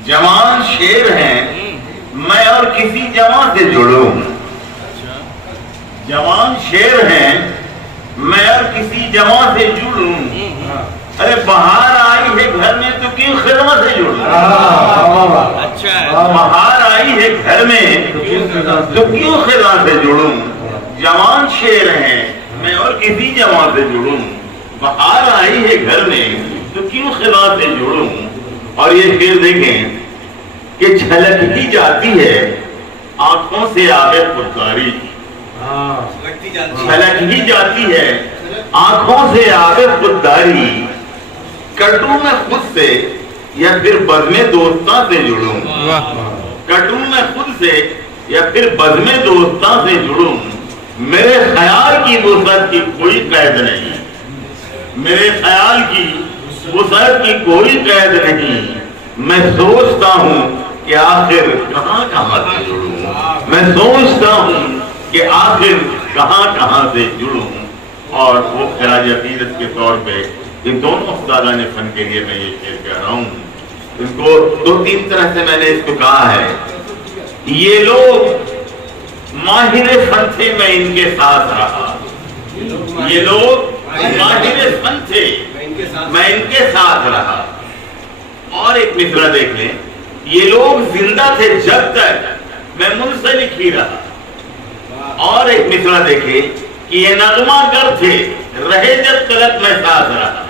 जवान शेर हैं, मैं और किसी जवान से जुड़ूं। जवान शेर हैं, मैं और किसी जवान से जुड़ूं। अरे बाहर आई है घर में तो क्यों खिदमत से जुड़ूं। अच्छा, बाहर आई है घर में तो क्यों खिदमत से जुड़ूं। जवान शेर हैं, मैं और किसी जवान से जुड़ूं। बाहर आई है घर में तो क्यों खिदमत से जुड़ूं। और ये शेर देखें कि झलक ही जाती है आंखों से आगे पुकारी, छलक ही जाती है आंखों से आगे खुददारी, कटूं मैं खुद से या फिर बज़्म दोस्तां से जुड़ूं, कटूं मैं खुद से या फिर बज़्म दोस्तां से जुड़ूं, मेरे ख्याल की वुसअत की कोई कैद नहीं, मेरे ख्याल की वुसअत की कोई कैद नहीं। मैं सोचता हूँ कि आखिर कहाँ कहाँ से जुड़ूं, मैं सोचता हूँ कि आखिर कहाँ कहाँ से जुड़ूं। और वो खराज अकीदत के तौर पे इन दोनों उस्तादान फन के लिए मैं ये शेर कह रहा हूँ। इनको दो तीन तरह से मैंने इसको कहा है। ये लोग माहिर फन थे, मैं इनके साथ रहा, ये लोग माहिर फन थे, मैं इनके साथ रहा। और एक मिसरा देख लें, ये लोग जिंदा थे जब तक मैं मुंसलिक ही रहा। और एक मिसरा देखे कि ये नगमागर थे, रहे जब तलक मैं साथ रहा।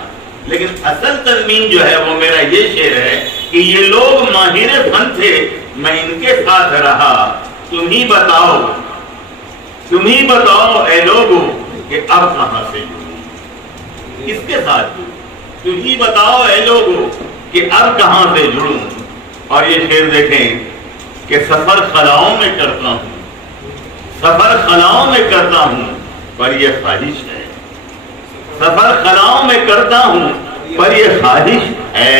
लेकिन असल तरमीम जो है वो मेरा ये शेर है कि ये लोग माहिर फन थे, मैं इनके साथ रहा। तुम ही बताओ, तुम ही बताओ ऐ लोगों कि अब कहां से जुड़ूं, किसके साथ जुड़ूं? तुम ही बताओ ऐ लोगों कि अब कहां से जुड़ूं। और ये शेर देखें कि सफर खलाओं में करता हूं, सफर खलाओं में करता हूं पर यह ख्वाहिश है, सफर खलाओं में करता हूं पर यह ख्वाहिश है,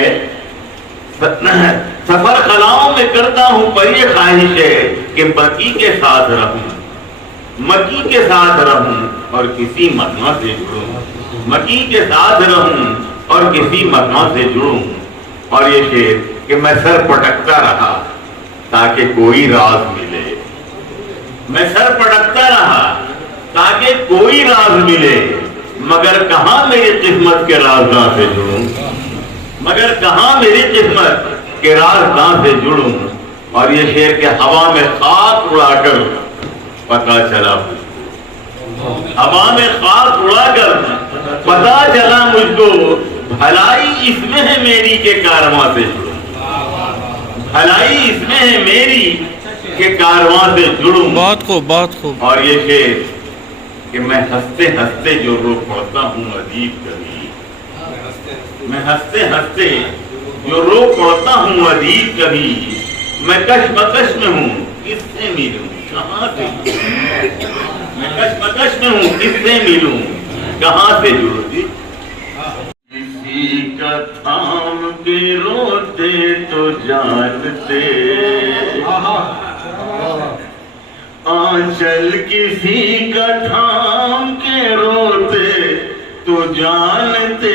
सफर खलाओं में करता हूं पर यह ख्वाहिश है कि मकी के साथ रहूं, मकी के साथ रहूं और किसी मका से जुड़ूं, मकी के साथ रहूं और किसी मका से जुड़ूं। और ये शेर कि मैं सर पटकता रहा ताकि कोई राज मिले, मैं सर पटकता रहा ताकि कोई राज मिले, मगर कहां मेरी किस्मत के राजदां से जुड़ूं, मगर कहां मेरी किस्मत के राजदां से जुड़ूं। और ये शेर के हवा में खाक उड़ाकर पता चला, हवा में खाक उड़ाकर पता चला मुझको, भलाई इसमें है मेरी के कारवां से जुड़ूं, भलाई इसमें है मेरी के कारवां से जुड़ूं। बहुत खूब, बहुत खूब। और ये शेर कि मैं हंसते हंसते जो रो पड़ता हूँ अदीब कभी, मैं हंसते हंसते जो रो पड़ता हूँ अदीब कभी, मैं कश्मकश में हूँ किससे मिलूं, कहाँ से, मैं कश्मकश में हूँ किससे मिलूं, कहाँ से जुड़ूं। किसी का थाम के रोते तो जानते, आंचल किसी का थाम के रोते तो जानते,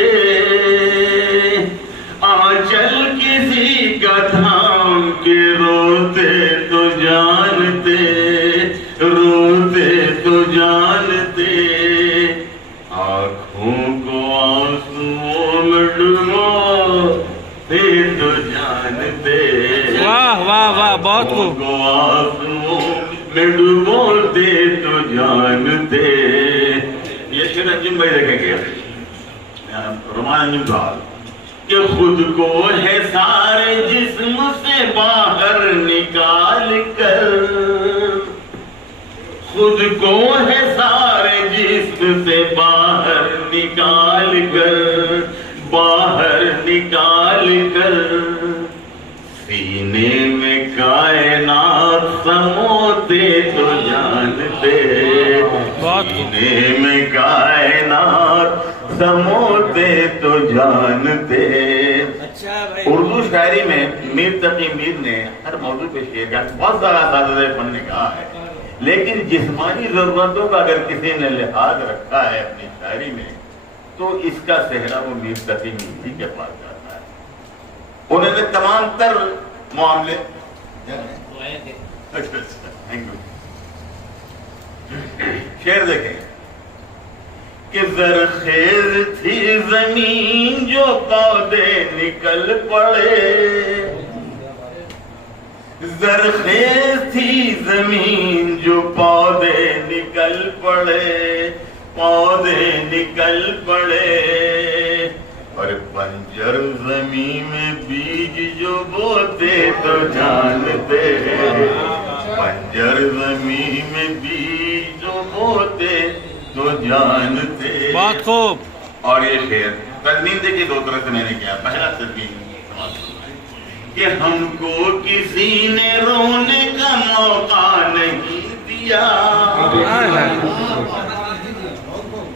आंचल किसी का थाम के रोते तो जानते, रोते तो जानते, आँखों को आंसुओं में डुबोते तो जानते, वाह वाह वाह, बहुत खूब। में डुबोते तो जानते। ये शेर अंजुम भाई देखेंगे, रोमान अंजुम साहब, कि खुद को है सारे जिस्म से बाहर निकाल कर, खुद को है सारे जिस्म से बाहर निकाल कर, बाहर निकाल कर, सीने में कायनात समोते तो जानते, सीने में कायनात समोते तो जानते। उर्दू शायरी में मीर तकी मीर ने हर मौजू पे शेर का बहुत सारा सादे फन ने कहा है, लेकिन जिस्मानी जरूरतों का अगर किसी ने लिहाज रखा है अपनी शायरी में तो इसका सेहरा वो मीर तकी मीर ही के पास जाता है। उन्होंने तमाम तर मामले, अच्छा थैंक यू। शेर देखें कि जरखेज थी जमीन जो पौधे निकल पड़े, जरखेज थी जमीन जो पौधे निकल पड़े, पौधे निकल पड़े, और बंजर जमीन में बीज जो बोते तो जानते, बंजर जमीन में बीज जो होते तो जानते। बहुत खूब। और ये शेर तस्मीन देखिए, दो तरह से मैंने किया। पहला तस्मीन कि हमको किसी ने रोने का मौका नहीं दिया,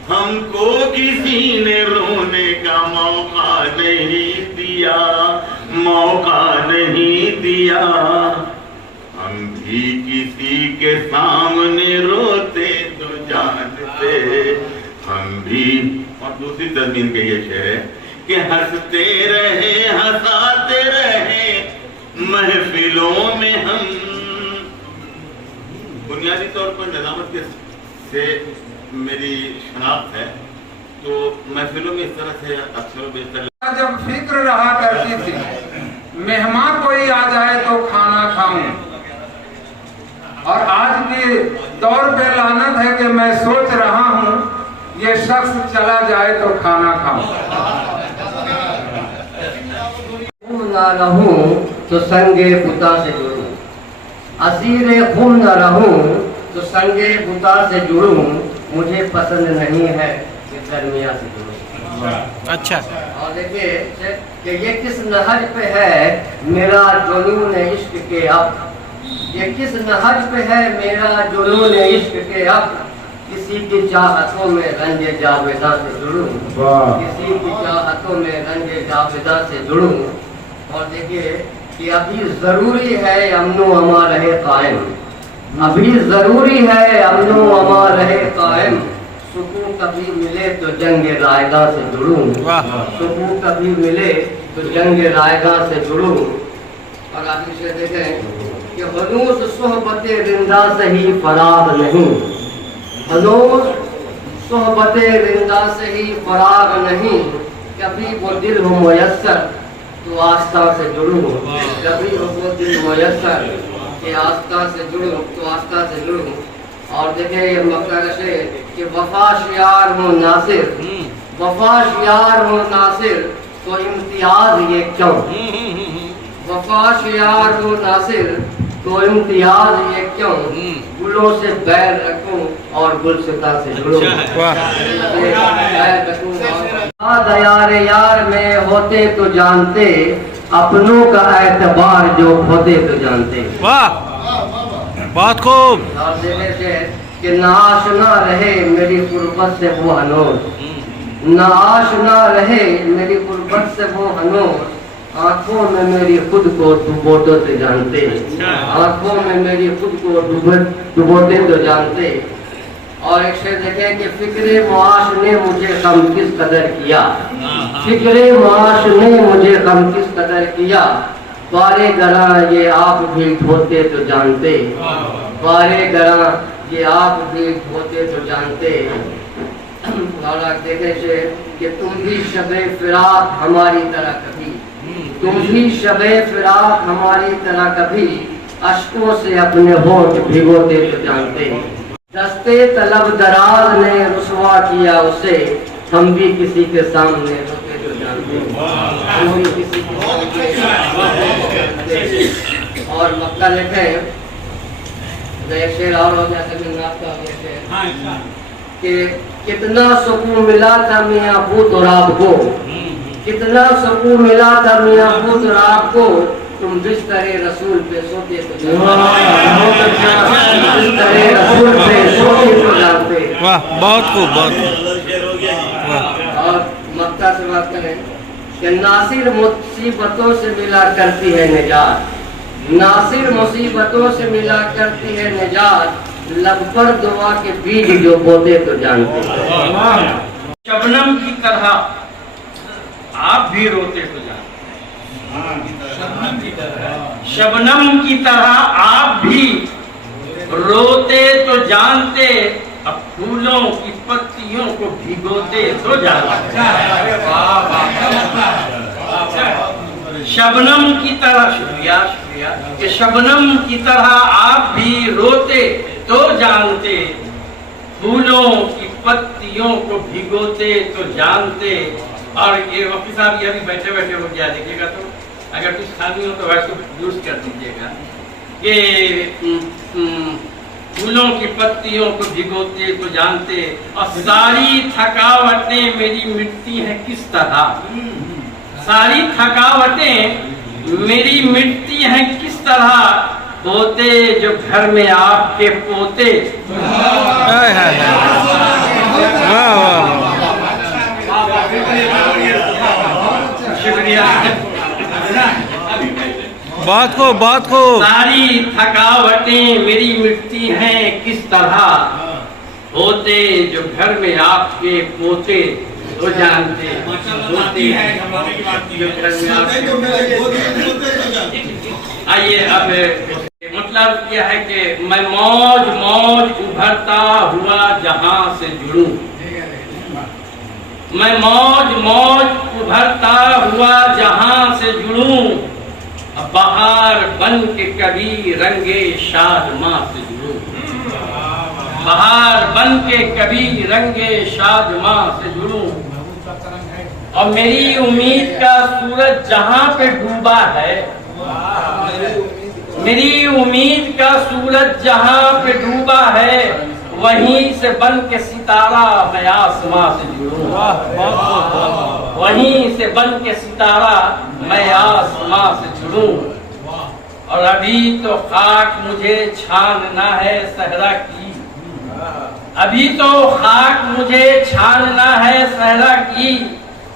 हमको किसी ने रोने का मौका नहीं दिया, मौका नहीं दिया। हम भी किसी के सामने रोते तो जानते, हम भी। और दूसरी तस्मीन का ये शेर है कि हंसते रहे हंसाते रहे महफिलों में हम। बुनियादी तौर पर निजामत के से मेरी शनाख्त है, तो महफिलों में इस तरह से अक्सर बेहतर। जब फिक्र रहा करती थी मेहमान कोई आ जाए तो खाना खाऊं, और आज के दौर पे लानत है कि मैं सोच रहा हूं ये शख्स चला जाए तो खाना खाऊं। ना रहूं तो संगे पुता से जुड़ूं, असीरे खून न रहूं तो संगे पुता से जुड़ूं, मुझे पसंद नहीं है कि दरमिया से जुड़ूं। अच्छा। और देखिए कि ये किस नहज पे है मेरा जुनून इश्क के अब, ये किस नहज पे है मेरा जुनून इश्क के अब, किसी की चाहतों में रंजे जावेदा से जुड़ूं, किसी की चाहतों में रंजे जावेदा से जुड़ूं। और देखिए कि अभी जरूरी है अमनो अमा रहे कायम, अभी जरूरी है अमनो अमा रहे कायम, सुकून कभी मिले तो जंग रायदा से जुड़ूं, सुकून कभी मिले तो जंग रायदा से जुड़ूं। और आगे से देखें कि हनूस सोहबते रिंदा से ही फराग नहीं, हनूस सोहबते रिंदा से ही फराग नहीं, कभी वो दिल हो मुयस्सर तो आस्था से जुड़ूं, कभी वो दिल मुयस्सर के आस्था से जुड़ूं तो आस्था से जुड़ूं। और देखें ये मक्का का शेर कि वफा शियार हो नासिर, वफा शियार हो नासिर तो इम्तियाज ये क्यों, वफा शियार हो नासिर तो इम्तियाज ये क्यों, गुलों से बैर रखूं और गुलसिता से जुड़ूं, यार यार में होते तो जानते, अपनों का एतबार जो होते तो जानते। वाह, बहुत खूब। और देने से कि नाश ना रहे मेरी कुर्बत से वो हनोर, नाश ना रहे मेरी कुर्बत से वो हनोर, आंखों में मेरी खुद को डुबोते तो जानते, आंखों में मेरी खुद को डुबोते तो जानते। और एक शेर देखें कि फिक्रे मुआश ने मुझे गम किस कदर किया, फिक्रे मुआश ने मुझे गम किस कदर किया, बारे गरा ये आप भी ढोते तो जानते, बारे गरा ये आप भी ढोते तो जानते। और देखे से कि तुम भी शबे फिराक हमारी तरह कभी, तुम भी शबे फिराक हमारी तरह कभी, अश्कों से अपने होठ भिगोते तो जानते। दस्ते तलब दराज ने रुसवा किया उसे, हम भी किसी के सामने रोते तो जानते, हम भी किसी के सामने। और मक्का लिखे एक शेर और हो गया कि कितना सुकून मिला था मियाँ बूत और आपको, कितना सुकून मिला था मियाँ बूत और आपको, तुम बिस्तरे रसूल पे सोते तो बिस्तरे रसूल पे सोते तो जानते। वाह, बहुत खूब, बहुत खूब। और मक्का से बात करें कि नासिर मुसीबतों से मिला करती है निजात, नासिर मुसीबतों से मिला करती है निजात, लब पर दुआ के बीज जो बोते तो जानते। शबनम की तरह आप भी रोते तो जानते, शबनम की तरह आप भी रोते तो जानते, अब फूलों की पत्तियों को भिगोते तो जानते। शबनम की तरह, शुक्रिया शुक्रिया, कि शबनम की तरह आप भी रोते तो जानते, फूलों की पत्तियों को भिगोते तो जानते। और ये वकील साहब ये अभी बैठे बैठे हो गया, देखिएगा तो अगर कुछ खानी हो तो वैसे यूज कर दीजिएगा कि फूलों की पत्तियों को भिगोते तो जानते, और सारी थकावटें मेरी मिटती हैं किस तरह, सारी थकावटें मेरी मिटती हैं किस तरह, होते जो घर में आपके पोते। शुक्रिया। बात को सारी थकावटें मेरी मिटती हैं किस तरह, होते जो घर में आपके पोते तो जानते, होते जो घर में आपके। आइए अब मतलब क्या है कि मैं मौज मौज उभरता हुआ जहां से जुड़ूं, मैं मौज मौज उभरता हुआ जहां से जुड़ूं, बहार बन के कभी रंगे शादमां से जुड़ूं, बहार बन के कभी रंगे शादमां से जुड़ूं। और मेरी उम्मीद का सूरज जहां पे डूबा है, मेरी उम्मीद का सूरज जहां पे डूबा है, वहीं से बन के सितारा मैं आसमां से जुड़ूं, वहीं से बन के सितारा मैं आसमां से जुड़ूं। और अभी तो खाक मुझे छानना है सहरा की, अभी तो खाक मुझे छानना है सहरा की,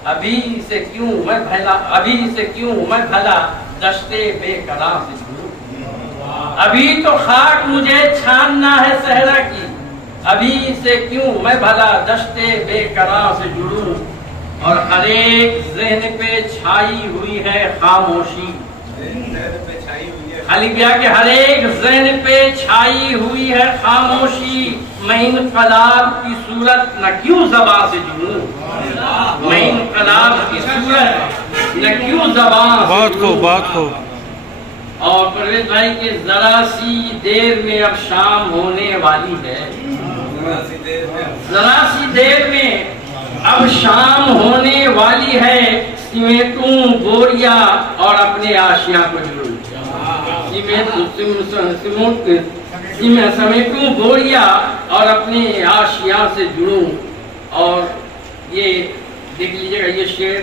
अभी से क्यों मैं भला, अभी से क्यों मैं भला दश्ते बेकरार से जुड़ूं, अभी तो खाक मुझे छानना है सहरा की, अभी से क्यों मैं भला दश्ते बेकरार से जुड़ूं। और हर एक ज़हन पे छाई हुई है खामोशी, खाली क्या कि हर एक ज़हन पे छाई हुई है खामोशी, मैं इनकलाब की सूरत न क्यों ज़बां से जुड़ूं, मैं इनकलाब की सूरत न क्यों ज़बां से जुड़ूं। बात को और परवेज भाई के जरा सी देर में अब शाम होने वाली है, जरा सी देर में अब शाम होने वाली है, सिमेटूं बोरिया और अपने आशिया को जुड़ूं, समेटूं बोरिया और अपने आशिया से जुड़ूं। और ये देख लीजिएगा, ये शेर,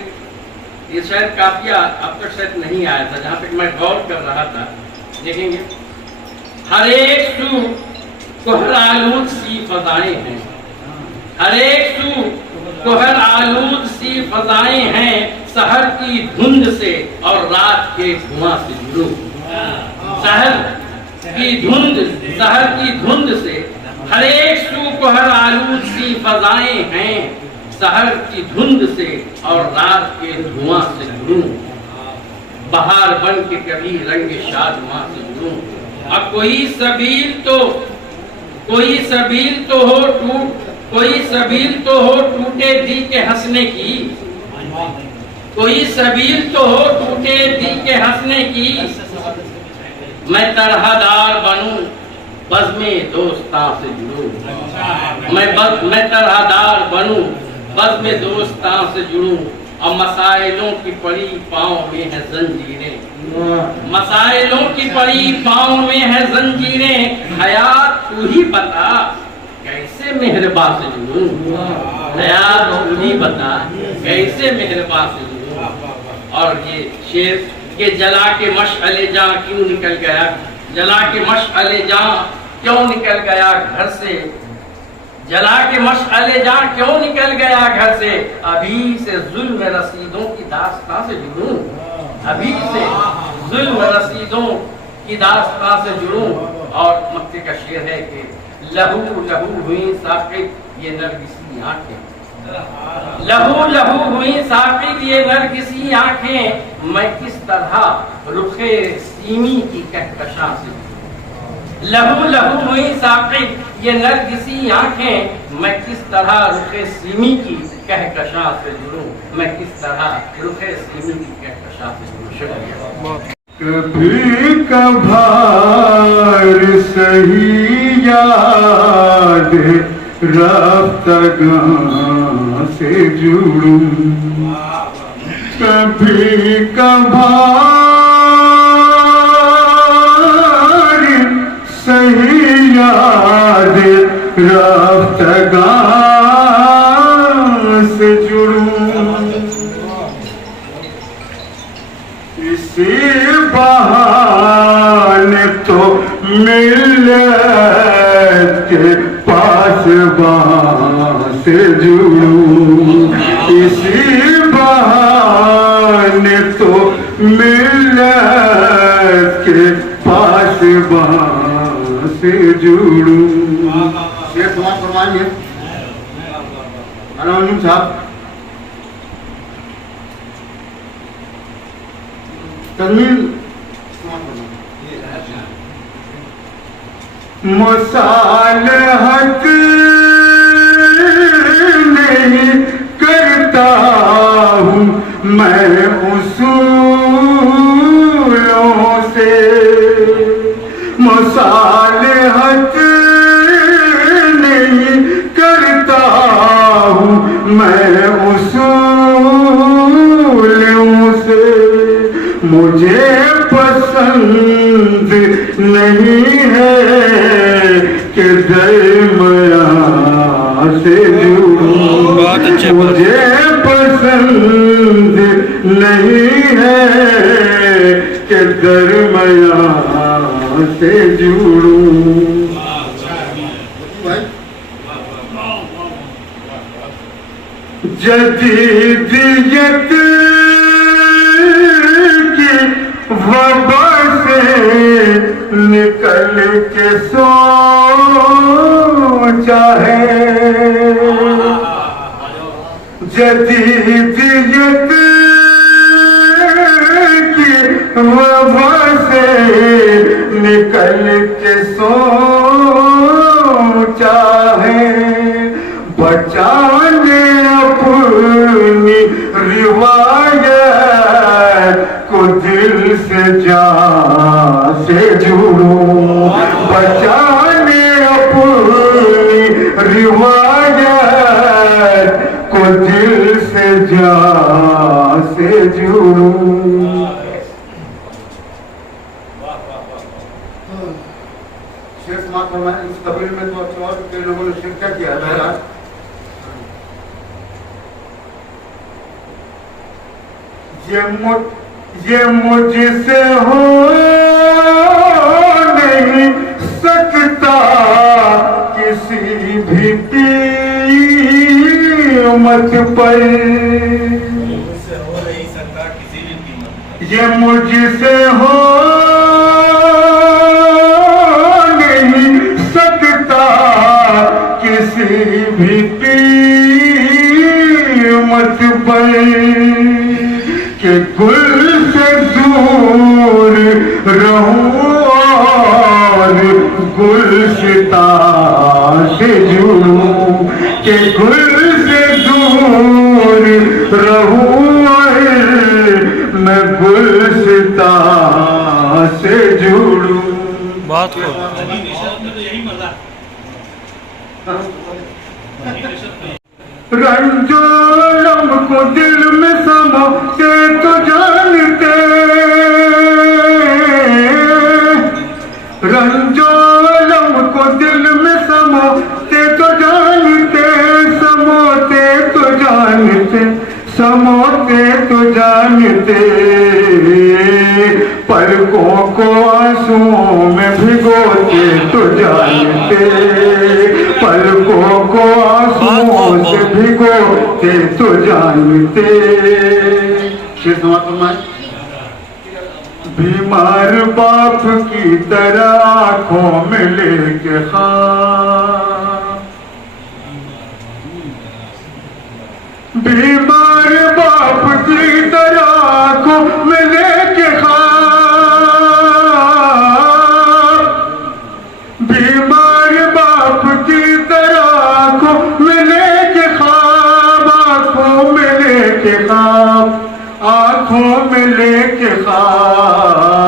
ये शायद काफिया अब तक शायद नहीं आया था, जहाँ तक मैं गौर कर रहा था। देखेंगे, हर एक सू कोहर आलूद सी फजाएं हैं, हर एक सू कोहर आलूद सी फजाएं हैं, शहर की धुंध से और रात के धुआं से जुड़ूं, शहर की धुंध से हर एक सू कोहर आलूद सी फजाएं हैं, शहर की धुंध से और रात के धुआं से जुड़ूं, बहार बन के कभी रंग शादमां से जुड़ूं। अब कोई सबील तो हो टूटे दिल के हंसने की, कोई सबील तो हो टूटे दिल के हंसने की, मैं तरहदार बनूं बज़्मे दोस्तां से जुड़ूं, मैं तरहदार बनूं बज़्मे दोस्तां से जुड़ूं। और मसाइलों की पड़ी पाँव में है जंजीरें, मसाइलों की पड़ी पाँव में है जंजीरें, हयात तू ही बता कैसे मेहरबान से जुड़ूं, हयात तू ही बता कैसे मेहरबान से जुड़ूं। और ये शेर के जला के मशअले जां क्यों निकल गया, जला के मशअले जां क्यों निकल गया घर से, जला के मशअले जां क्यों निकल गया घर से, अभी से जुल्म रसीदों की दास्तां से जुड़ूं, अभी से जुल्म रसीदों की दास्तां से जुड़ूं। और मक्के का शेर है कि लहू लहू हुई साकिब ये नरगिसी आंखें, लहू लहू हुई साकिब ये नरगिसी आंखें, मैं किस तरह रुखे सीमी की कहकशां से, लहू लहू हुई साकिब ये नरगिसी आंखें, मैं किस तरह रुखे सीमी की कहकशां से जुड़ूं, मैं किस तरह रुखे सीमी की कहकशां से जुड़ूं। शुक्रिया। कभी कभार सही याद राफ्तागां से जुड़ूं, कभी कभार सही याद रफ्तगां से जुड़ूं, इसी बहाने तो मिल्लत के पासबां से जुड़ूं, इसी बहाने तो मिल्लत के पासबां से जुड़ूं। ये समाज फरमाएंगे अनोनिम साहब। तनवीर मुसालहत नहीं करता हूँ मैं उसूलों से, मुसालहत नहीं करता हूँ मैं उसूलों से, मुझे पसंद नहीं है कि दरमिया से जुड़ूं, मुझे पसंद नहीं है कि दरमिया से जुड़ूं। जदीदियत की वबा से निकल के सोचा है, जदीदियत की वबा से निकल के सोचा है, बचाने अपनी रिवायत को दिल से जान से जुड़ूं, बचाने अपनी रिवायत को दिल से जान से जुड़ूं। शेर समाप्त फरमाए। इस कबीर में तो और कई लोगों ने शिरकत किया है। ये मुझसे हो नहीं सकता किसी भी कीमत पर, ये मुझसे हो नहीं सकता किसी भी कीमत पर, कि गुल से दूर रहूं और गुलसिता से जुड़ूं, कि गुल से दूर रहूं और मैं गुलसिता से जुड़ूं। बात को रंजोलम को दिल में समोते तो जानते, रंजोलम को दिल में समोते तो जानते, समोते तो जानते, समोते तो जानते, पलकों को आंसुओं में भिगोते तो जानते, पलकों को आंसुओं से भिगोते तो जानते। शेर समाप्त फरमाए। बीमार बाप की तरह आंखों में लेके ख्वाब, बीमार बाप की तरह आंखों में लेके ख्वाब, बीमार बाप की तरह आंखों में लेके ख्वाब, आंखों में लेके ख्वाब, आंखों में लेके ख्वाब,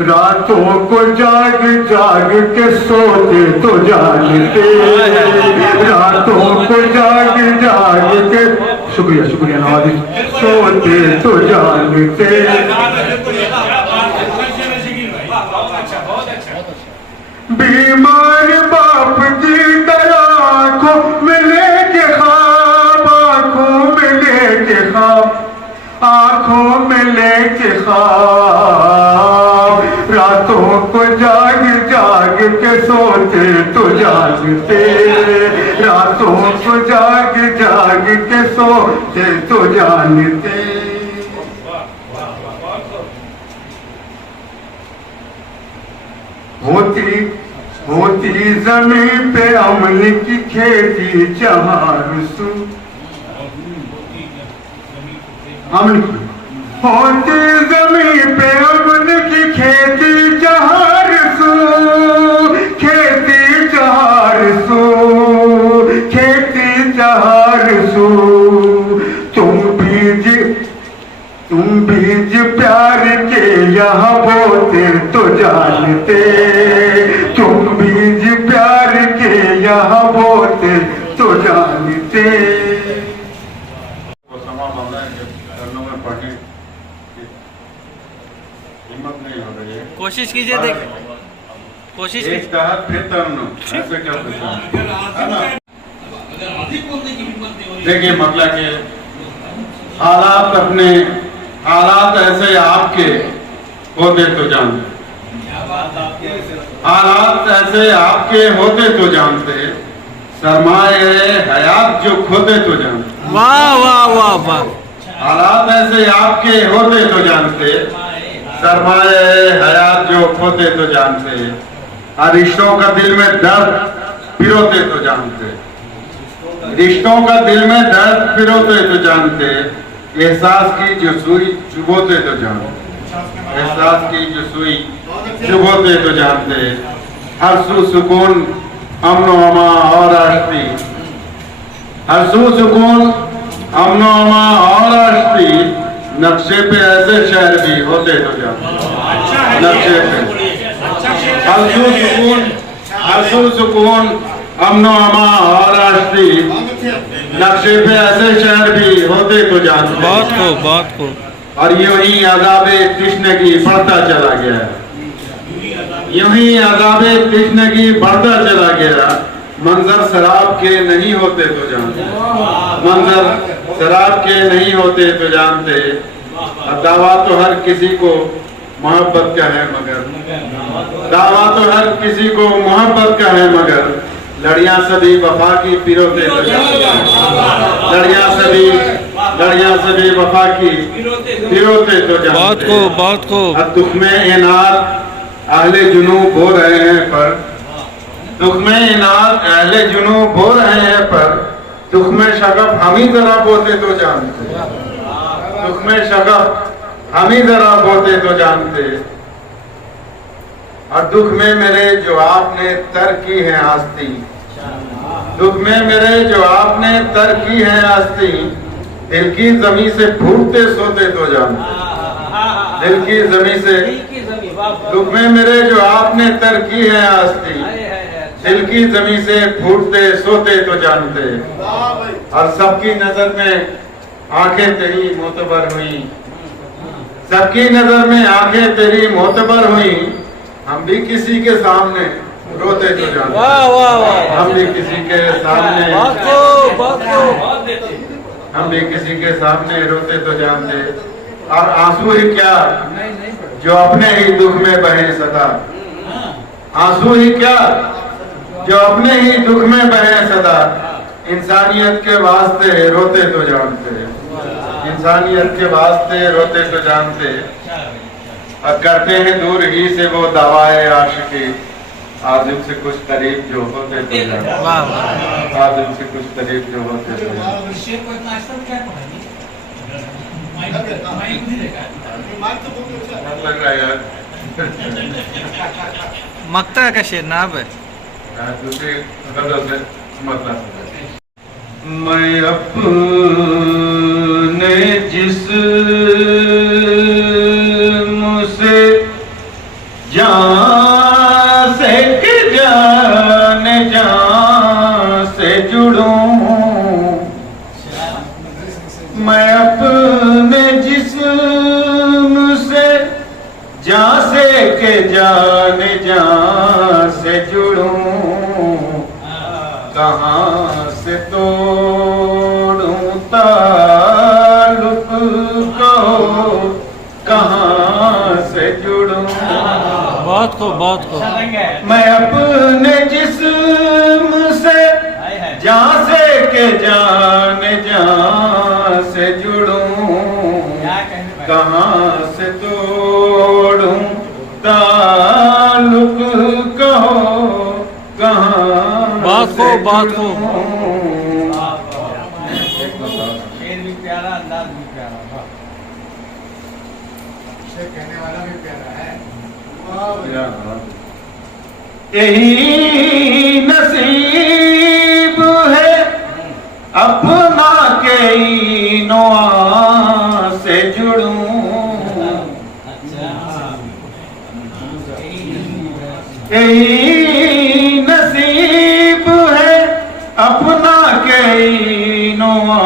रातों को जाग जाग के सोते तो जानते, रातों को जाग जाग के, शुक्रिया शुक्रिया नवाजी, सोते तो जानते। बीमार आपकी तरह आंखों में लेके ख्वाब, आंखों में लेके ख्वाब, आंखों में लेके ख्वाब, रातों को जाग जाग के सोते तो जानते, रातों को जाग जाग के सोते तो जानते। होती जमीन पे अमन की खेती जहाँ रसू, अमन की होती जमीन पे अमन की खेती जहाँ रसू, खेती जहाँ रसू, खेती जहाँ रसू। तुम बीज प्यार के यहाँ बोते तो जानते, तुम बीज प्यार के यहाँ बोते तो जानते। समा मामला चरणों में पढ़ने की हिम्मत नहीं हो रही है। कोशिश कीजिए, देख कोशिश एक तहत फिर तरनो, ऐसे क्या पूछा है ना। देखिए मतलब कि हालात ऐसे आपके होते तो जानते, हालात ऐसे आपके होते तो जानते, सरमाए हयात जो खोते तो जानते। वाह वाह वाह वाह। हालात ऐसे आपके होते तो जानते, सरमाए हयात जो खोते तो जानते, और रिश्तों का दिल में दर्द पिरोते तो जानते, रिश्तों का दिल में दर्द पिरोते तो जानते, एहसास की जो सुई चुभोते तो जानते, एहसास की जो सुई चुभोते तो जानते, हर सू सुकून अमनो अमा और आश्ती, हर सू सुकून अमनो अमा और आश्ती, नक्शे पे ऐसे शहर भी होते तो जानते, नक्शे पे हर सू सुकून अमनो अमा और आश्ती, नक्शे पे ऐसे शहर भी होते तो जानते। बहुत खूब, बहुत खूब। और यूं ही अज़ाबे तिश्नगी बढ़ता चला गया, यूं ही अज़ाबे तिश्नगी बढ़ता चला गया, मंजर शराब के नहीं होते तो जानते, मंजर शराब के नहीं होते तो जानते, दावा तो हर किसी को मोहब्बत का है मगर, दावा तो हर किसी को मोहब्बत का है मगर, लड़ियां सभी वफा की पिरोते तो जानते, लड़ियां सभी वफा की पिरोते तो जानते। बहुत खूब, बहुत खूब। दुख में इनार अहले जुनू बो रहे हैं पर, दुख में इनार अहले जुनू बो रहे हैं पर, दुख में शगफ हम ही जरा बोते तो जानते, दुख में शगफ हम ही जरा बोते तो जानते, और दुख में मेरे जो आपने तर की है आस्ती, दुख में मेरे जो आपने तर की है आस्ती, दिल की जमी से फूटते सोते तो जानते, दिल की जमी से, दुख में मेरे जो आपने तर की है आस्ती, दिल की जमी से फूटते सोते तो जानते, और सबकी नजर में आंखें तेरी मोतबर हुई, सबकी नजर में आंखें तेरी मोतबर हुई, हम भी किसी के सामने रोते तो जानते, वाह वाह वाह। हम भी किसी के सामने, हम भी किसी के सामने रोते तो जानते, और आंसू ही क्या जो अपने ही दुख में बहे सदा, आंसू ही क्या जो अपने ही दुख में बहे सदा, इंसानियत के वास्ते रोते तो जानते, इंसानियत के वास्ते रोते तो जानते, और करते हैं दूर ही से वो दवाए आशिकी, आज़िम से कुछ करीब जो होते तो जानते, आज़िम से कुछ करीब जो होते तो लग रहा है यार। मक्ता का शेर नाम है दूसरी गजल से मतलब, मैं अपने जिस्म से जान से कि जान से जुड़ूं, मैं अपने जिस्म से जान से कि जान से जुड़ूं, कहाँ से तोड़ूं ताल्लुक को, कहाँ से जुड़ूं। बहुत को मैं अपने जिस्म से जान से के जान से जुड़ूं, कहाँ से तोड़ूं ताल्लुक कहो, कहाँ बात को शेर भी प्यारा, अंदाज भी प्यारा, कहने वाला भी प्यारा है। यही नसीब है अपना के नोआ से जुड़ूं, यही नसीब है अपना के नोआ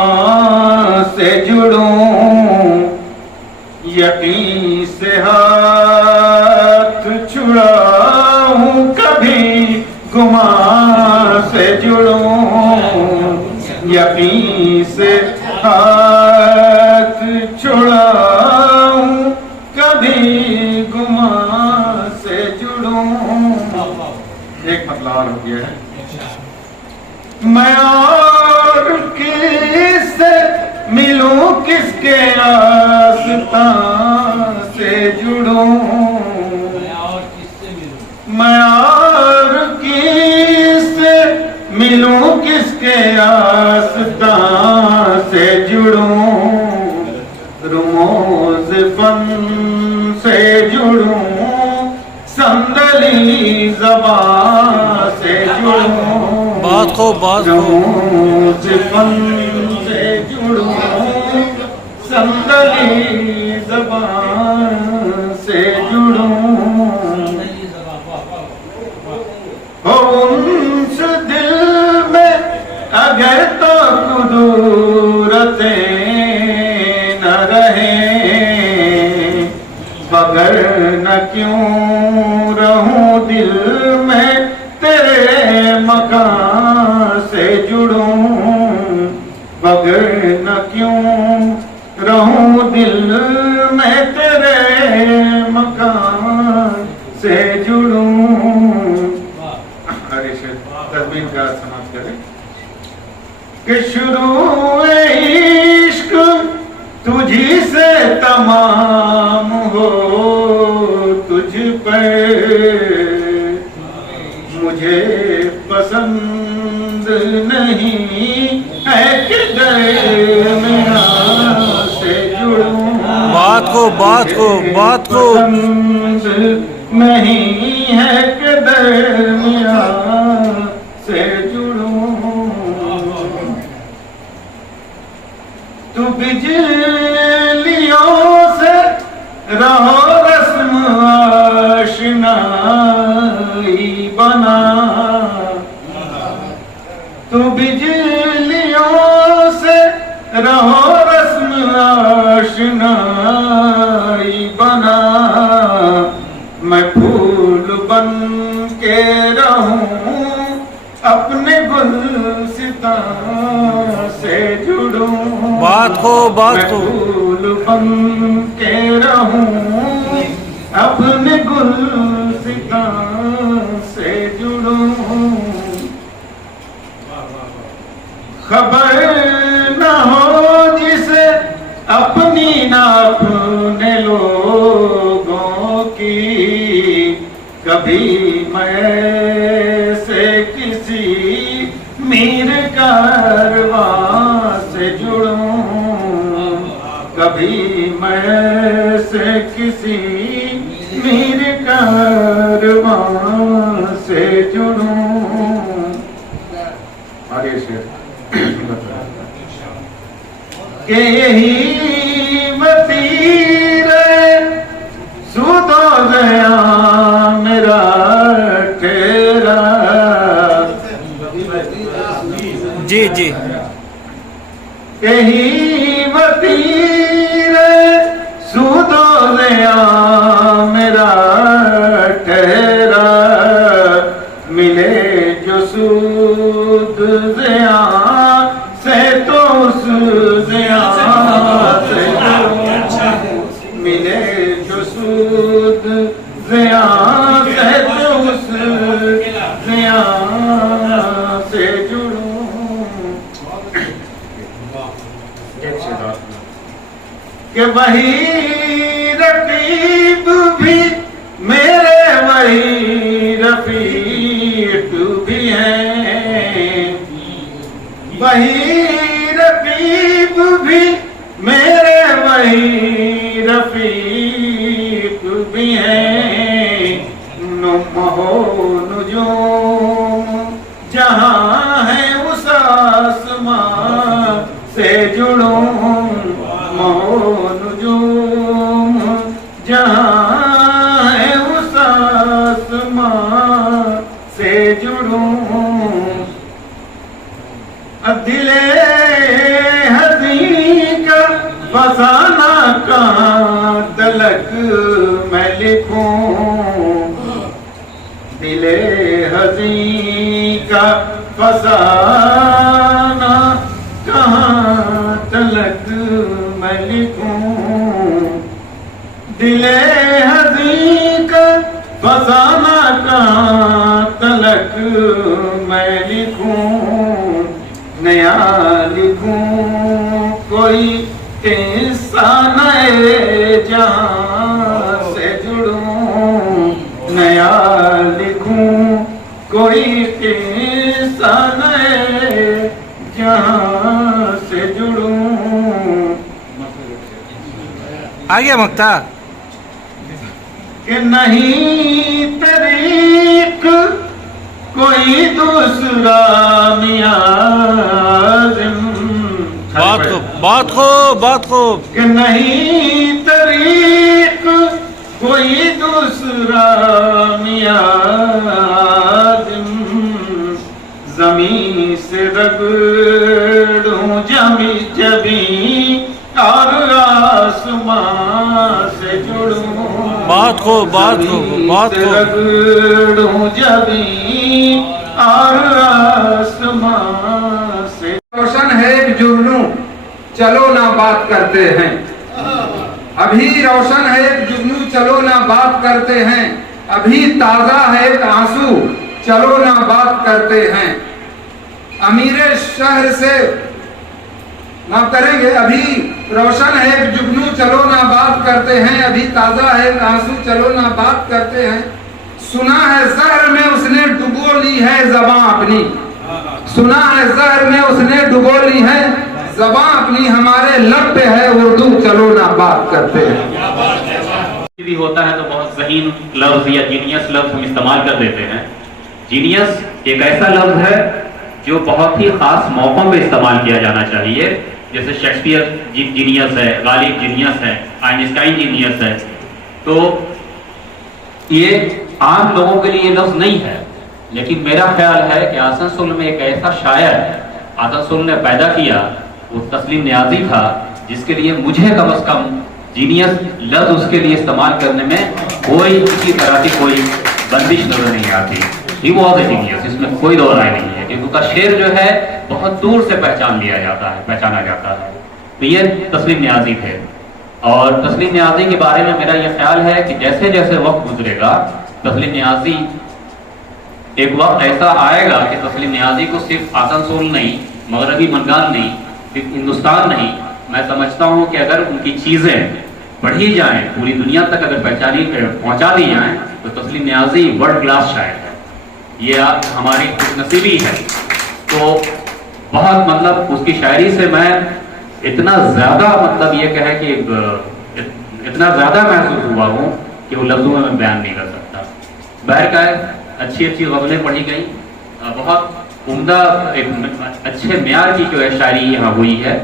से जुड़ूं, यकीन से हाथ छुड़ाऊं कभी गुमा से जुड़ूं, यकीन से हाथ छुड़ाऊं कभी गुमा से जुड़ूं। एक मतलब और हो गया है। मैं और किससे मिलूं, किसके रास्ता से जुड़ूं, मैं और किससे मिलूं, किसके रास्ता से जुड़ूं, रुमोज फन से जुड़ूं, संदली ज़बान से जुड़ूं, बात को रुमोज फन से जुड़ूं, संदली ज़बान से जुड़ूं, हो उस दिल में अगर तो कुदरतें न रहे, मगर न क्यों रहूं दिल में तेरे मकान से जुड़ूं, मगर न क्यों रहूं दिल में तेरे मकान से जुड़ूं। तस्वीर का समाप्त करें कि शुरू इश्क तुझी से तमाम हो, तुझ पर मुझे पसंद नहीं है कि दरमिया से जुड़ूं, बात को पसंद नहीं है कि दरमिया से जुड़ूं, तू बिजलियों से रहो रस्म आशनाई बना, तू बिजलियों से रहो रस्म आशनाई बना, मैं फूल बन के रहूं अपने गुलसिता से जुड़ूं, बात को फूल बन के रहूं अपने गुलसिता से जुड़ूं, खबर न हो जिसे अपनी न अपने लोगों की, कभी मैं से किसी मीर कारवां से जुड़ूं, कभी मैं से किसी मीर कारवां से जुड़ूं। आगे से कि यही वतीरे सुदो गया मेरा तेरा, जी यही वतीरे सुदो गया मेरा ठहरा, मिले जो सूद मिले जो सूद ज़ियां से तो उस ज़ियां से जुड़ूं। कि वही रकीब भी मेरे वही रफीक भी हैं, वही रकीब भी मेरे वही रफीक भी हैं। नुम हो नुजूम जहाँ है उस आसमां से जुड़ूं, महो नुजूम जहाँ है उस आसमां से जुड़ूं। दिले हज़ीं का फसाना कहाँ तलक मैं लिखूं, दिले हज़ीं का फसाना कहाँ तलक मैं लिखूं, दिले हज़ीं का फसाना कहाँ तलक मैं लिखूं। नया लिखूं कोई किस्सा नए जहां से जुड़ूं, नया लिखूं कोई किस्सा नए जहां से जुड़ूं। आ गया मक्ता कि नहीं तरीक कोई दूसरा मियां बहुत खूब बहुत खूब बहुत खूब। कि नहीं तरीक कोई दूसरा मियां ज़मीं से रगड़ूं जमी जबी और आसमां से जुड़ूं। बहुत खूब बहुत खूब बहुत खूब। रगड़ूं जबी और आसमां से। रोशन है एक जुगनू चलो ना बात करते हैं, अभी रोशन है एक जुगनू चलो ना बात करते हैं, अभी ताजा है एक आंसू चलो ना बात करते हैं। अमीरे शहर से माफ करेंगे, अभी रोशन है एक जुगनू चलो ना बात करते हैं, अभी ताजा है एक आंसू चलो ना बात करते हैं। सुना है जहर में उसने डुबो ली है ज़बां अपनी, सुना है जहर में उसने डुबो ली है ज़बां अपनी, हमारे लब पे है उर्दू चलो ना बात करते हैं। भी होता है तो बहुत ज़हीन लफ्ज या जीनियस लफ्ज हम इस्तेमाल कर देते हैं। जीनियस एक ऐसा लफ्ज है जो बहुत ही खास मौकों पे इस्तेमाल किया जाना चाहिए, जैसे शेक्सपियर जीनियस है, गालिब जीनियस है, आइंस्टाइन जीनियस है। तो ये आम लोगों के लिए ये लफ्ज नहीं है, लेकिन मेरा ख्याल है कि आसनसोल में एक ऐसा शायर आसनसोल ने पैदा किया, वो तस्लीम नियाजी था, जिसके लिए मुझे कम से कम जीनियस लफ्ज उसके लिए इस्तेमाल करने में कोई किसी तरह की कोई बंदिश नजर नहीं आती। ही वॉज ए जीनियस, इसमें कोई दो राय नहीं है, क्योंकि उसका शेर जो है बहुत दूर से पहचाना जाता है। तो ये तस्लीम नियाजी थे, और तस्लीम नियाजी के बारे में मेरा यह ख्याल है कि जैसे जैसे वक्त गुजरेगा, तस्लीम नियाजी एक वक्त ऐसा आएगा कि तस्लीम नियाजी को सिर्फ आसनसोल नहीं, मगरबी बंगाल नहीं, सिर्फ हिंदुस्तान नहीं, मैं समझता हूँ कि अगर उनकी चीज़ें बढ़ी जाएं, पूरी दुनिया तक अगर पहुँचा दी जाएं, तो तस्लीम नियाजी वर्ल्ड क्लास शायर है। ये हमारी खुशनसीबी है। तो बहुत मतलब उसकी शायरी से मैं इतना ज़्यादा मतलब ये कहे कि इतना ज़्यादा महसूस हुआ हूँ कि वो लफ्ज़ों में मैं बयान नहीं कर सकता। बहरकैफ अच्छी अच्छी गज़लें पढ़ी गई, बहुत उम्दा एक अच्छे म्यार की जो है शायरी यहाँ हुई है,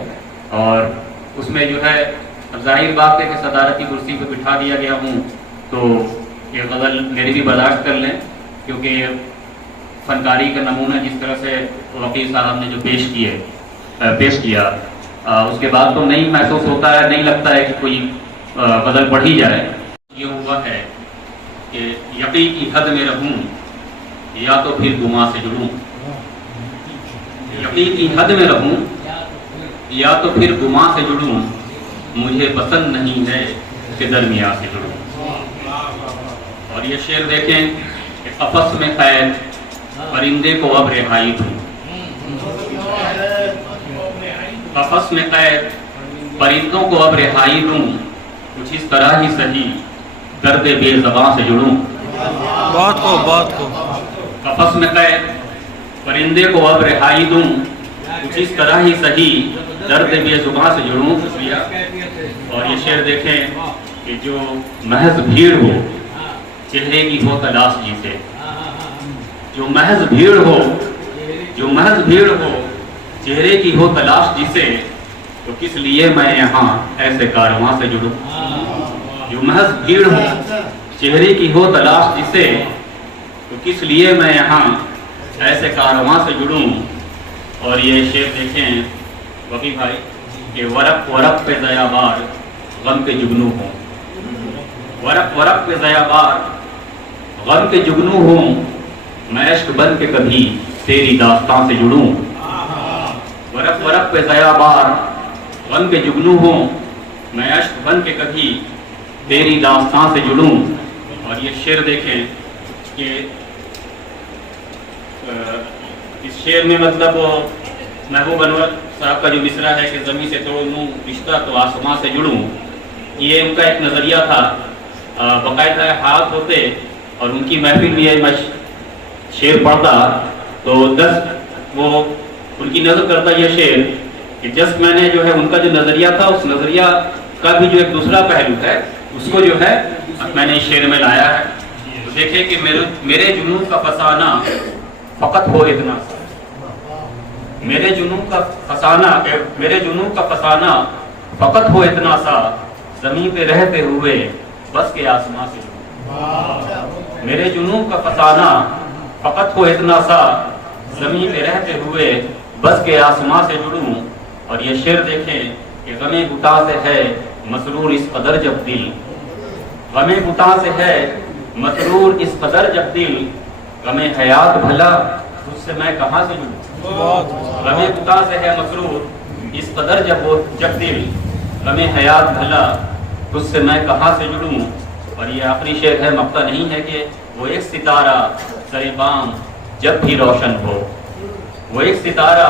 और उसमें जो है जाहिर बात है कि सदारती कुर्सी पर बिठा दिया गया हूँ, तो ये गज़ल मेरी भी बर्दाश्त कर लें, क्योंकि फनकारी का नमूना जिस तरह से वकील साहब ने जो पेश किया उसके बाद तो नहीं महसूस होता है, नहीं लगता है कि कोई गज़ल पढ़ी जाए। ये हुआ है कि यकीन की हद में रहूं या तो फिर गुमा से जुड़ूं, यकीन की हद में रहूं या तो फिर गुमा से जुड़ूं, मुझे पसंद नहीं है के दरमियान से जुड़ूं। और ये शेर देखें कि कफस में कैद परिंदे को अब रिहाई दूं, कफस में कैद परिंदों को अब रिहाई दूं, कुछ इस तरह ही सही दर्द बेज़बां से जुड़ूं। बहुत को कफस में कैद परिंदे को अब रिहाई दूं, कुछ इस तरह ही सही दर्द बेज़ुबां से जुड़ूं। शुक्रिया। और ये शेर देखें कि जो महज भीड़ हो चेहरे की हो तलाश जिसे, जो महज भीड़ हो, जो महज भीड़ हो चेहरे की हो तलाश जिसे, तो किस लिए मैं यहाँ ऐसे कारवां से जुड़ूं। जो महज भीड़ हो चेहरे की हो तलाश जिसे, तो किस लिए मैं यहाँ ऐसे कारवां से जुड़ूं। और ये शेर देखें वकी भाई कि वरक वरक पे ज़याबार गम के जुगनू हों, वरक वरक पे ज़याबार गम के जुगनू हों, मैं इश्क बन के कभी तेरी दास्तां से जुड़ूं। वरक वरक पे ज़याबार गम के जुगनू हों, मैं इश्क बन के कभी तेरी दास्तां से जुड़ूं। और ये शेर देखें कि इस शेर में मतलब महबूब अनवर साहब का जो मिसरा है कि ज़मीं से तोड़ लूँ रिश्ता तो आसमां से जुड़ूं, ये उनका एक नज़रिया था। बाकायदा हाथ होते और उनकी महफिल में ये मैं शेर पढ़ता तो 10 वो उनकी नज़र करता ये शेर कि जस्ट मैंने जो है उनका जो नज़रिया था उस नज़रिया का भी जो एक दूसरा पहलू है उसको जो है मैंने इस शेर में लाया है। तो देखे कि मेरे जुनून का फसाना फ़कत हो इतना सा, मेरे जुनून का फसाना फ़कत हो इतना सा, ज़मीन पे रहते हुए बस के आसमां से जुड़ूं। मेरे जुनून का फसाना फ़कत हो इतना सा, ज़मीन पे रहते हुए बस के आसमां से जुड़ूं। और ये शेर देखें कि गमे गुता से है मसरूर इस कदर जब दिल, गमे गुता से है मसरूर इस कदर जब दिल, गमे हयात भला उससे मैं कहाँ से जुड़ूं। गमे गुता से है मसरूर इस कदर जब दिल, गमे हयात भला उससे मैं कहाँ से जुड़ूं। और ये आखिरी शेर है, मक्ता नहीं है कि वो एक सितारा सरेबाम जब भी रोशन हो, वो एक सितारा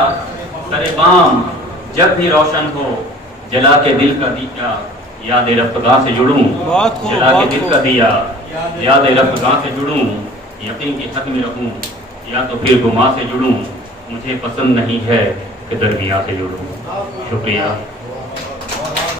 सरेबाम जब भी रोशन हो, जला के दिल का दिया याद रफ़्तगाह से जुड़ूं, जला के दिल का दिया याद रफ़्तगाह से जुड़ूं, यकीन की हद में रहूं या तो फिर गुमा से जुड़ूं, मुझे पसंद नहीं है कि दरमिया से जुड़ूं। शुक्रिया।